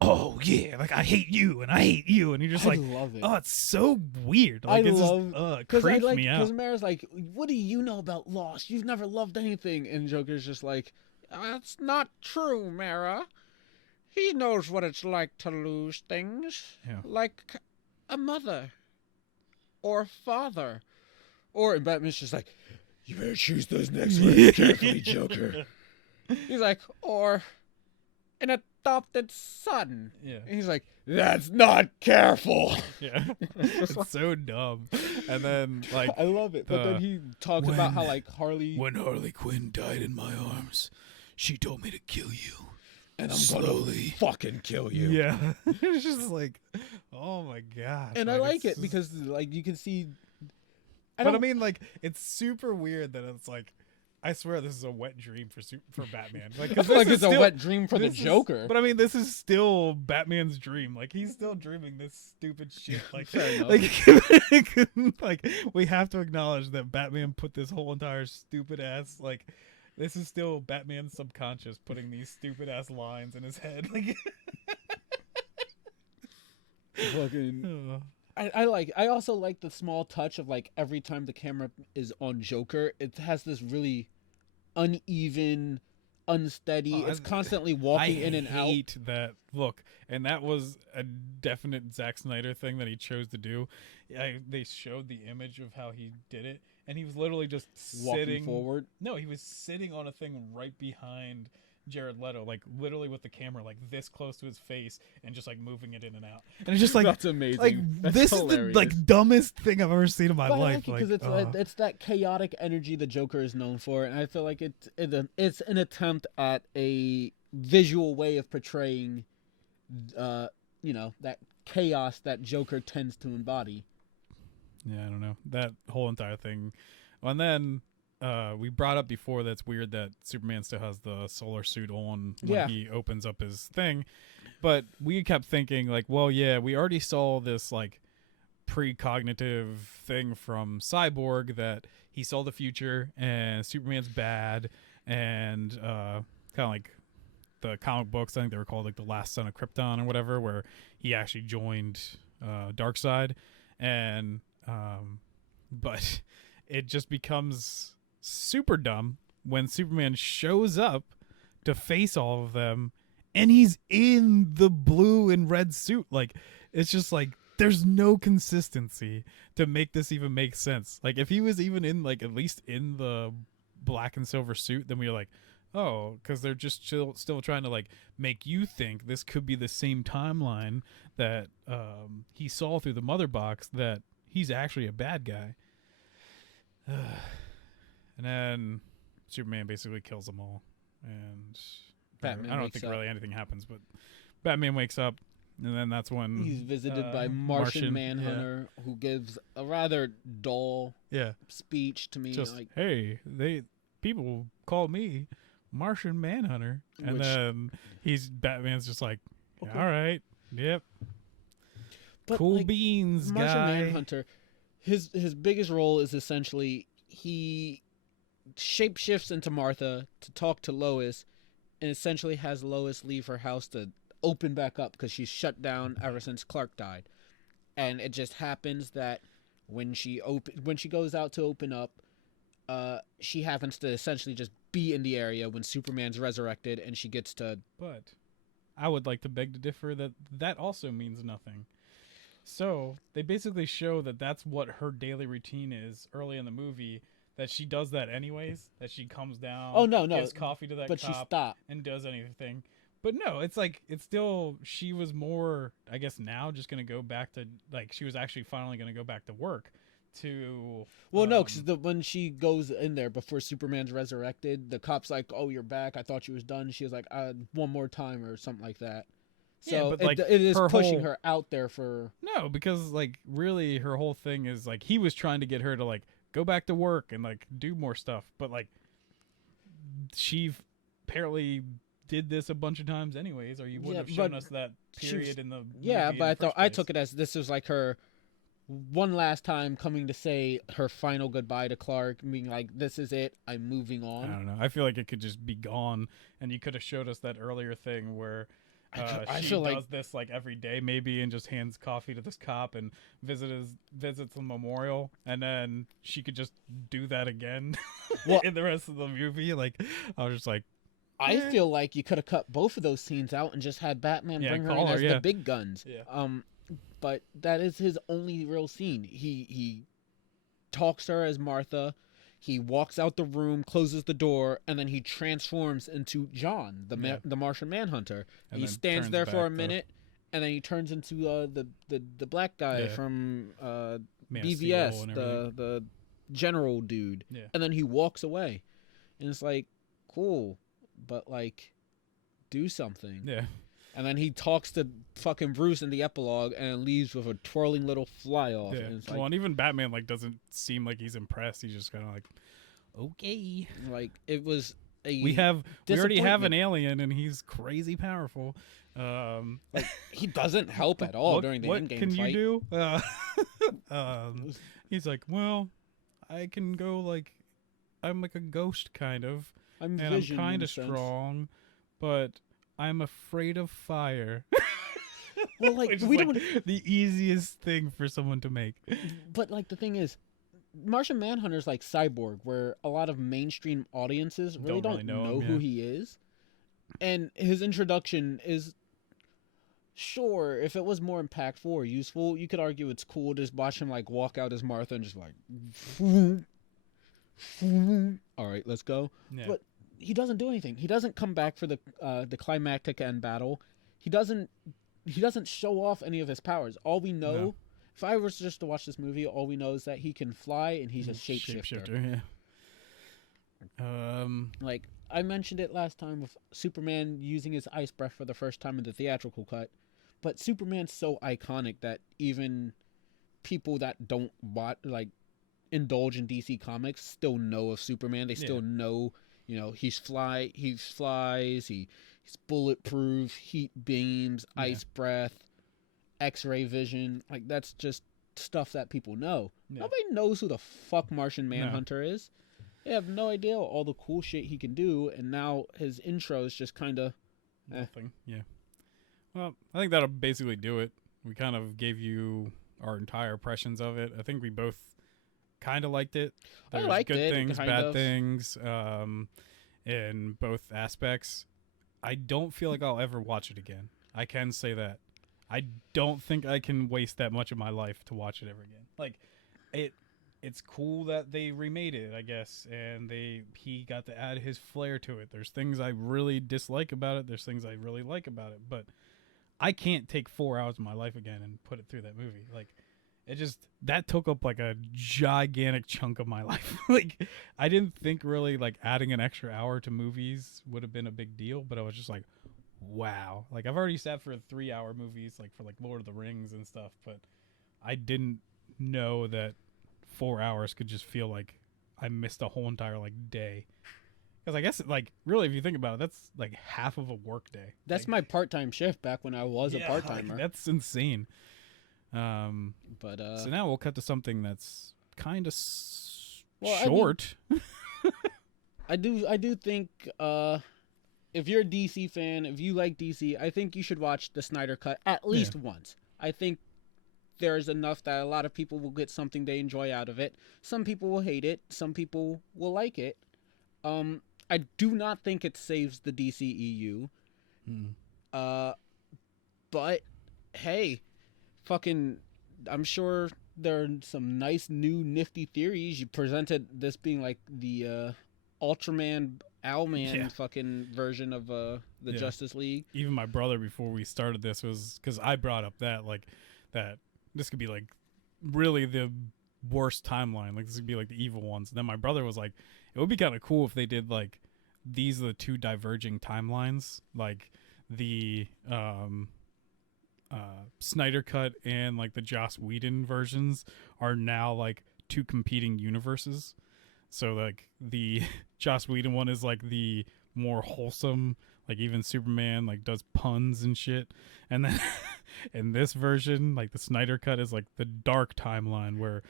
oh yeah, like I hate you and I hate you, and you're just like, love it. Oh, it's so weird. Like I it's love it creeps me out. Because Mara's like, what do you know about loss? You've never loved anything, and Joker's just like, that's not true, Mara. He knows what it's like to lose things, like a mother or a father, and Batman's just like, you better choose those next words carefully, Joker. He's like, or an adopted son. Yeah. And he's like, that's not careful. Yeah. It's so dumb. And then like I love it. But then he talks about how like when Harley Quinn died in my arms, she told me to kill you. And I'm slowly gonna fucking kill you. Yeah. It's just like, oh my god. And I like it because like you can see I mean like it's super weird that it's like I swear this is a wet dream for Batman. Like, I feel like it's a wet dream for the Joker. But I mean, this is still Batman's dream. Like, he's still dreaming this stupid shit. Like, like we have to acknowledge that Batman put this whole entire stupid ass like. This is still Batman's subconscious putting these stupid ass lines in his head. Like, fucking. I also like the small touch of like every time the camera is on Joker, it has this really uneven, unsteady. It's constantly walking in and out. I hate that look, and that was a definite Zack Snyder thing that he chose to do. They showed the image of how he did it, and he was literally just walking sitting forward. No, he was sitting on a thing right behind Jared Leto, like literally with the camera like this close to his face and just like moving it in and out. And it's just like that's amazing. Like this hilarious. Is the like dumbest thing I've ever seen in my life. Because it's that chaotic energy the Joker is known for, and I feel like it's an attempt at a visual way of portraying, that chaos that Joker tends to embody. Yeah, I don't know that whole entire thing, and then. We brought up before that it's weird that Superman still has the solar suit on when he opens up his thing, but we kept thinking like, well, yeah, we already saw this like precognitive thing from Cyborg that he saw the future and Superman's bad, and kind of like the comic books, I think they were called like the Last Son of Krypton or whatever, where he actually joined Darkseid, and but it just becomes super dumb when Superman shows up to face all of them and he's in the blue and red suit. Like it's just like there's no consistency to make this even make sense. Like, if he was even in, like, at least in the black and silver suit, then we were like, oh, because they're just still trying to, like, make you think this could be the same timeline that he saw through the mother box, that he's actually a bad guy. And then Superman basically kills them all. And Batman I don't wakes think up. really anything happens, but Batman wakes up, and then that's when He's visited by Martian Manhunter, who gives a rather dull speech to me. Just, like, hey, people call me Martian Manhunter, and then Batman's just like, okay. all right, yep, but, cool like, beans, Martian guy. Manhunter, his biggest role is essentially he shapeshifts into Martha to talk to Lois, and essentially has Lois leave her house to open back up because she's shut down ever since Clark died. And it just happens that when she goes out to open up, she happens to essentially just be in the area when Superman's resurrected, and she gets to. But I would like to beg to differ that also means nothing. So they basically show that that's what her daily routine is early in the movie. That she does that anyways. That she comes down. Oh no, gives coffee to that but cop she stopped and does anything. But no, it's like it's still. She was more, I guess, now just gonna go back to, like, she was actually finally gonna go back to work. To no, because when she goes in there before Superman's resurrected, the cop's like, "Oh, you're back. I thought you was done." She was like, "One more time" or something like that. So but, like, it is pushing her her out there for. No, because, like, really her whole thing is, like, he was trying to get her to, like, go back to work and, like, do more stuff, but, like, she apparently did this a bunch of times anyways, or you wouldn't have shown us that period in the movie but I took it as this was like her one last time coming to say her final goodbye to Clark, being like, "This is it. I'm moving on." I don't know. I feel like it could just be gone, and you could have showed us that earlier thing where she does this, like, every day maybe, and just hands coffee to this cop and visits the memorial, and then she could just do that again in the rest of the movie. Like, I was just like, I feel like you could have cut both of those scenes out and just had Batman bring her in as the big guns. Yeah. But that is his only real scene. He talks to her as Martha. He walks out the room, closes the door, and then he transforms into John, the Martian Manhunter. And he stands there for a minute, and then he turns into the black guy from BVS, the general dude. Yeah. And then he walks away. And it's like, cool, but, like, do something. Yeah. And then he talks to fucking Bruce in the epilogue and leaves with a twirling little fly off. Yeah. And it's like, well, and even Batman, like, doesn't seem like he's impressed. He's just kind of like, okay. Like, it was a we already have an alien, and he's crazy powerful. Like, he doesn't help at all during the Endgame fight. What can you do? He's like, well, I can go, like, I'm like a ghost, kind of. I'm kind of strong, but I'm afraid of fire. Well, like, we don't. The easiest thing for someone to make. But, like, the thing is, Martian Manhunter's like Cyborg, where a lot of mainstream audiences really don't know who he is. And his introduction is, sure, if it was more impactful or useful, you could argue it's cool to just watch him, like, walk out as Martha and just, like, all right, let's go. Yeah. But he doesn't do anything. He doesn't come back for the climactic end battle. He doesn't show off any of his powers. All we know, if I was just to watch this movie, all we know is that he can fly and he's a shapeshifter. Yeah. Like, I mentioned it last time with Superman using his ice breath for the first time in the theatrical cut, but Superman's so iconic that even people that don't watch, indulge in DC Comics still know of Superman. They still know, he flies, he's bulletproof, heat beams, ice breath, X-ray vision. Like, that's just stuff that people know. Yeah. Nobody knows who the fuck Martian Manhunter is. They have no idea all the cool shit he can do, and now his intro is just kind of nothing. Yeah. Well, I think that'll basically do it. We kind of gave you our entire impressions of it. I think we both kind of liked it. There's good things, bad things, in both aspects. I don't feel like I'll ever watch it again. I can say that. I don't think I can waste that much of my life to watch it ever again. Like, it's cool that they remade it, I guess, and he got to add his flair to it. There's things I really dislike about it. There's things I really like about it, but I can't take 4 hours of my life again and put it through that movie. Like, that took up like a gigantic chunk of my life. Like, I didn't think really like adding an extra hour to movies would have been a big deal, but I was just like, wow. Like, I've already sat for 3-hour movies, like for like Lord of the Rings and stuff, but I didn't know that 4 hours could just feel like I missed a whole entire like day. Because I guess like really, if you think about it, that's like half of a work day. That's like, my part-time shift back when I was a part-timer. Like, that's insane. But so now we'll cut to something that's kind of well, short. I do think if you're a DC fan, if you like DC, I think you should watch the Snyder Cut at least once. I think there's enough that a lot of people will get something they enjoy out of it. Some people will hate it. Some people will like it. I do not think it saves the DCEU. But hey, I'm sure there are some nice new nifty theories. You presented this being like the Ultraman, Owlman fucking version of the Justice League. Even my brother, before we started this, was because I brought up that this could be like really the worst timeline. Like, this would be like the evil ones. And then my brother was like, it would be kind of cool if they did like these are the two diverging timelines, like the Snyder Cut and like the Joss Whedon versions are now like two competing universes. So like the Joss Whedon one is like the more wholesome, like even Superman like does puns and shit, and then in this version, like the Snyder Cut is like the dark timeline where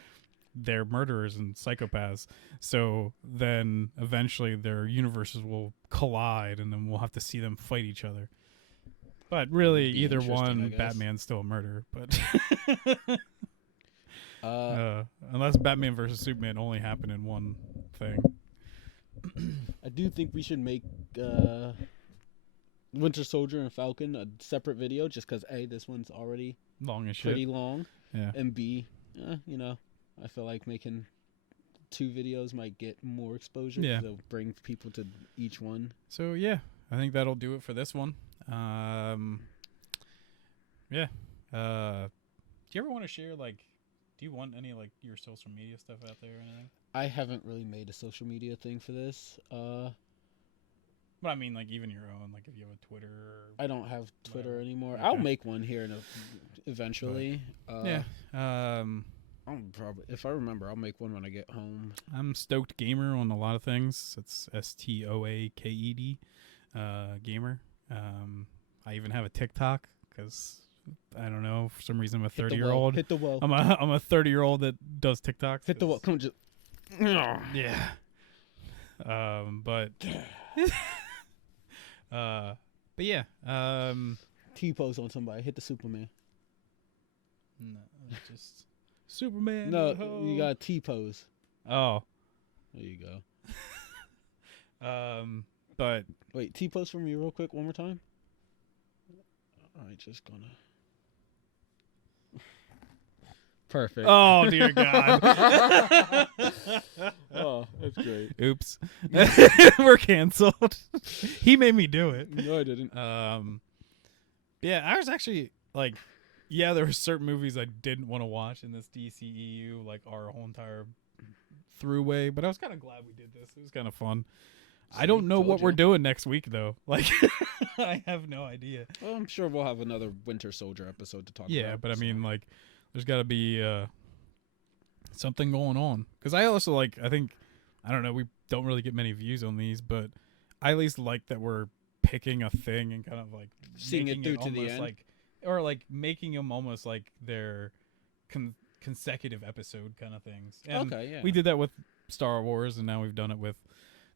they're murderers and psychopaths. So then eventually their universes will collide, and then we'll have to see them fight each other. But really, either one, Batman's still a murderer. But unless Batman versus Superman only happen in one thing. I do think we should make Winter Soldier and Falcon a separate video, just because A, this one's already long as shit, pretty long, yeah, and B, I feel like making 2 videos might get more exposure. Yeah, so bring people to each one. So yeah, I think that'll do it for this one. Yeah. Do you ever want to share, like, do you want any like your social media stuff out there or anything? I haven't really made a social media thing for this. But I mean, like, even your own, like if you have a Twitter. I don't have Twitter whatever anymore. Okay. I'll make one here eventually. Yeah. I'll probably, if I remember, I'll make one when I get home. I'm Stoked Gamer on a lot of things. It's STOAKED gamer. I even have a TikTok because I don't know, for some reason I'm a 30-year-old. Hit the wall. I'm a 30-year-old that does TikToks. Hit the wall. Come on, just. Yeah. But yeah. T-pose on somebody. Hit the Superman. No, just Superman. No, you got T-pose. Oh. There you go. But wait, T-pose for me real quick one more time. All right, just gonna. Perfect. Oh dear God. Oh, that's great. Oops. We're canceled. He made me do it. No, I didn't. Yeah, I was actually like, yeah, there were certain movies I didn't want to watch in this DCEU, like our whole entire throughway, but I was kind of glad we did this. It was kind of fun. I don't know what we're doing next week though. Like, I have no idea. Well, I'm sure we'll have another Winter Soldier episode to talk about. Yeah, but I mean, like, there's got to be something going on. Because I also like, I don't know, we don't really get many views on these, but I at least like that we're picking a thing and kind of like seeing it through to the end. Like, or like making them almost like their consecutive episode kind of things. And okay, yeah. we did that with Star Wars, and now we've done it with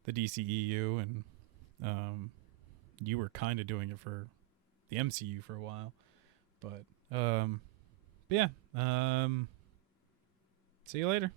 the DCEU, and you were kind of doing it for the MCU for a while. But yeah. See you later.